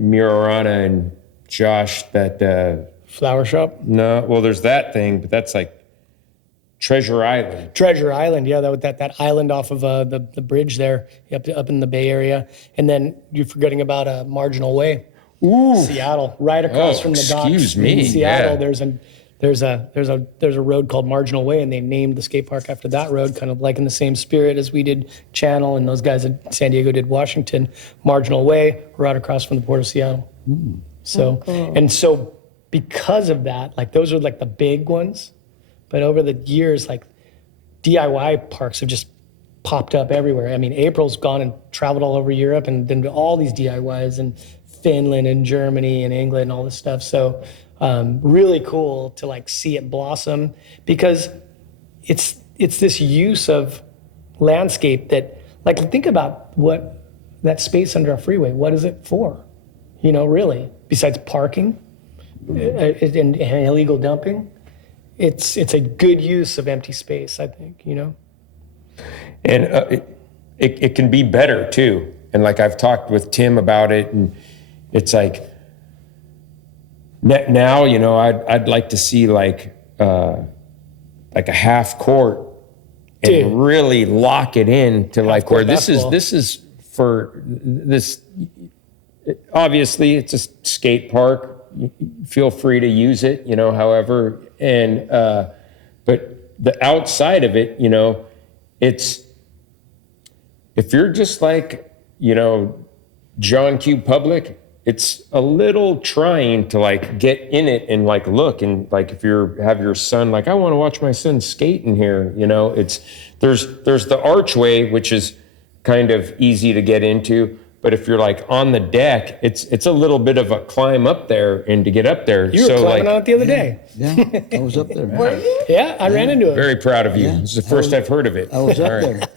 Murarana and Josh Flower Shop. no, well, there's that thing, but that's like Treasure Island. Treasure Island, yeah, that island off of the bridge there, up in the Bay Area, and then you're forgetting about Marginal Way, Seattle, right across from the docks. excuse me, in Seattle. yeah. There's a road called Marginal Way, and they named the skate park after that road, kind of like in the same spirit as we did Channel, and those guys at San Diego did Washington. Marginal Way, right across from the port of Seattle. So cool. and so because of that, like those are like the big ones. But over the years, like DIY parks have just popped up everywhere. I mean, April's gone and traveled all over Europe and done all these DIYs in Finland and Germany and England and all this stuff. So really cool to like see it blossom because it's this use of landscape that, like, think about what that space under a freeway, what is it for? You know, really, besides parking and illegal dumping. It's a good use of empty space, I think, you know? And it can be better too. And like I've talked with Tim about it, and it's like now, you know, I'd like to see like a half court and Dude. really lock it in to like where Half-court this is for this. Obviously, it's a skate park. Feel free to use it, you know, however. And but the outside of it, you know, it's if you're just like, you know, John Q. Public, it's a little trying to like get in it and like look and like if you have your son, like I want to watch my son skate in here, you know, it's there's the archway, which is kind of easy to get into, But if you're like on the deck, it's a little bit of a climb up there and to get up there. You were climbing on it the other day. Yeah, I was up there. Were you? Yeah, I ran into it. Very proud of you. Yeah. This is the first I've heard of it. I was All up right. there.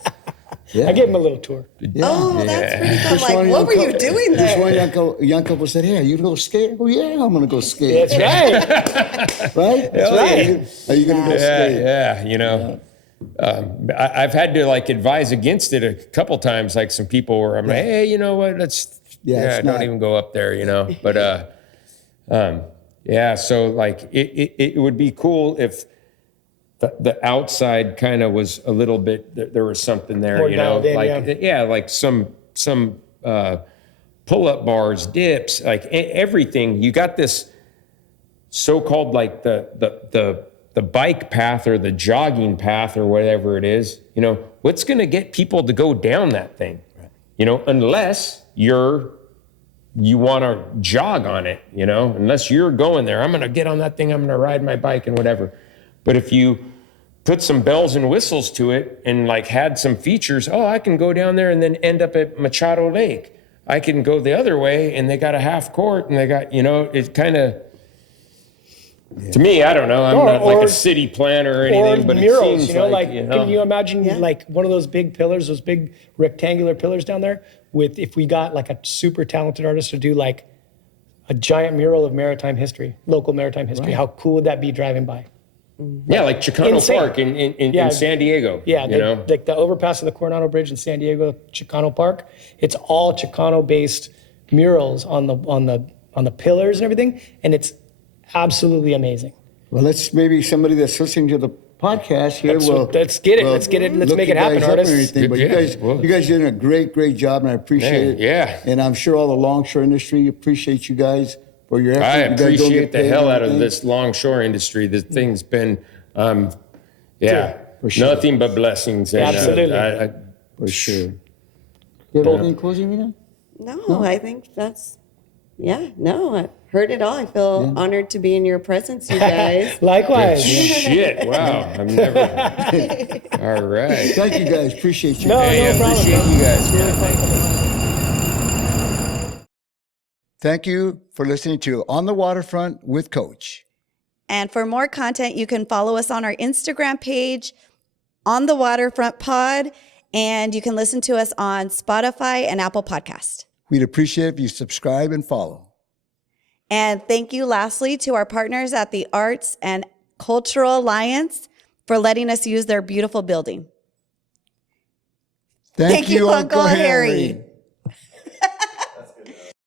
Yeah. I gave him a little tour. Oh, that's pretty cool. This Like, one what young were you couple- doing This there? one young couple said, "Hey, are you gonna go skate?" I go, "Yeah, I'm gonna go skate." That's right. Right? That's right. Are you gonna go skate? Yeah, you know, I've had to like advise against it a couple times. Like some people were, I'm like, hey, you know what? Yeah, it's don't not- even go up there, you know. But yeah, so like it would be cool if the outside kind of was a little bit. There was something there, More you know, dialed in, like yeah. like some pull-up bars, dips, like everything. You got this so-called like the bike path or the jogging path or whatever it is, you know, what's going to get people to go down that thing? You know, unless you want to jog on it, you know, unless you're going there, I'm going to get on that thing, I'm going to ride my bike and whatever. But if you put some bells and whistles to it and like had some features, oh, I can go down there and then end up at Machado Lake. I can go the other way and they got a half court and they got, you know, it kind of, to me, I don't know. I'm not like a city planner or anything, Or but murals, it seems you know, like, you know. can you imagine Yeah. like one of those big pillars, those big rectangular pillars down there with, if we got like a super talented artist to do like a giant mural of maritime history, local maritime history, how cool would that be driving by? Yeah, like Chicano Insane. Park in Yeah. San Diego. Yeah, you know. like the overpass of the Coronado Bridge in San Diego, Chicano Park. It's all Chicano-based murals on the pillars and everything, and it's absolutely amazing. Well, let's maybe somebody that's listening to the podcast here Let's get it. Let's get it. Let's look make you it happen, guys up and artists. everything. But Yeah, well- you guys did a great job, and I appreciate it. Yeah. And I'm sure all the longshore industry appreciate you guys for your effort. I You guys don't appreciate get the paid hell or out of anything. this longshore industry. The thing's been, For sure. nothing but blessings. And, Absolutely. For sure. You have anything closing, Rena? No, I think that's, I heard it all. I feel honored to be in your presence, you guys. Likewise. Shit, wow. I've never. All right. Thank you guys. Appreciate you. No, Hey, I no problem. appreciate you guys, man. Thank you for listening to On the Waterfront with Coach. And for more content, you can follow us on our Instagram page, On the Waterfront Pod, and you can listen to us on Spotify and Apple Podcast. We'd appreciate if you subscribe and follow. And thank you lastly to our partners at the Arts and Cultural Alliance for letting us use their beautiful building. Thank you, Uncle Harry.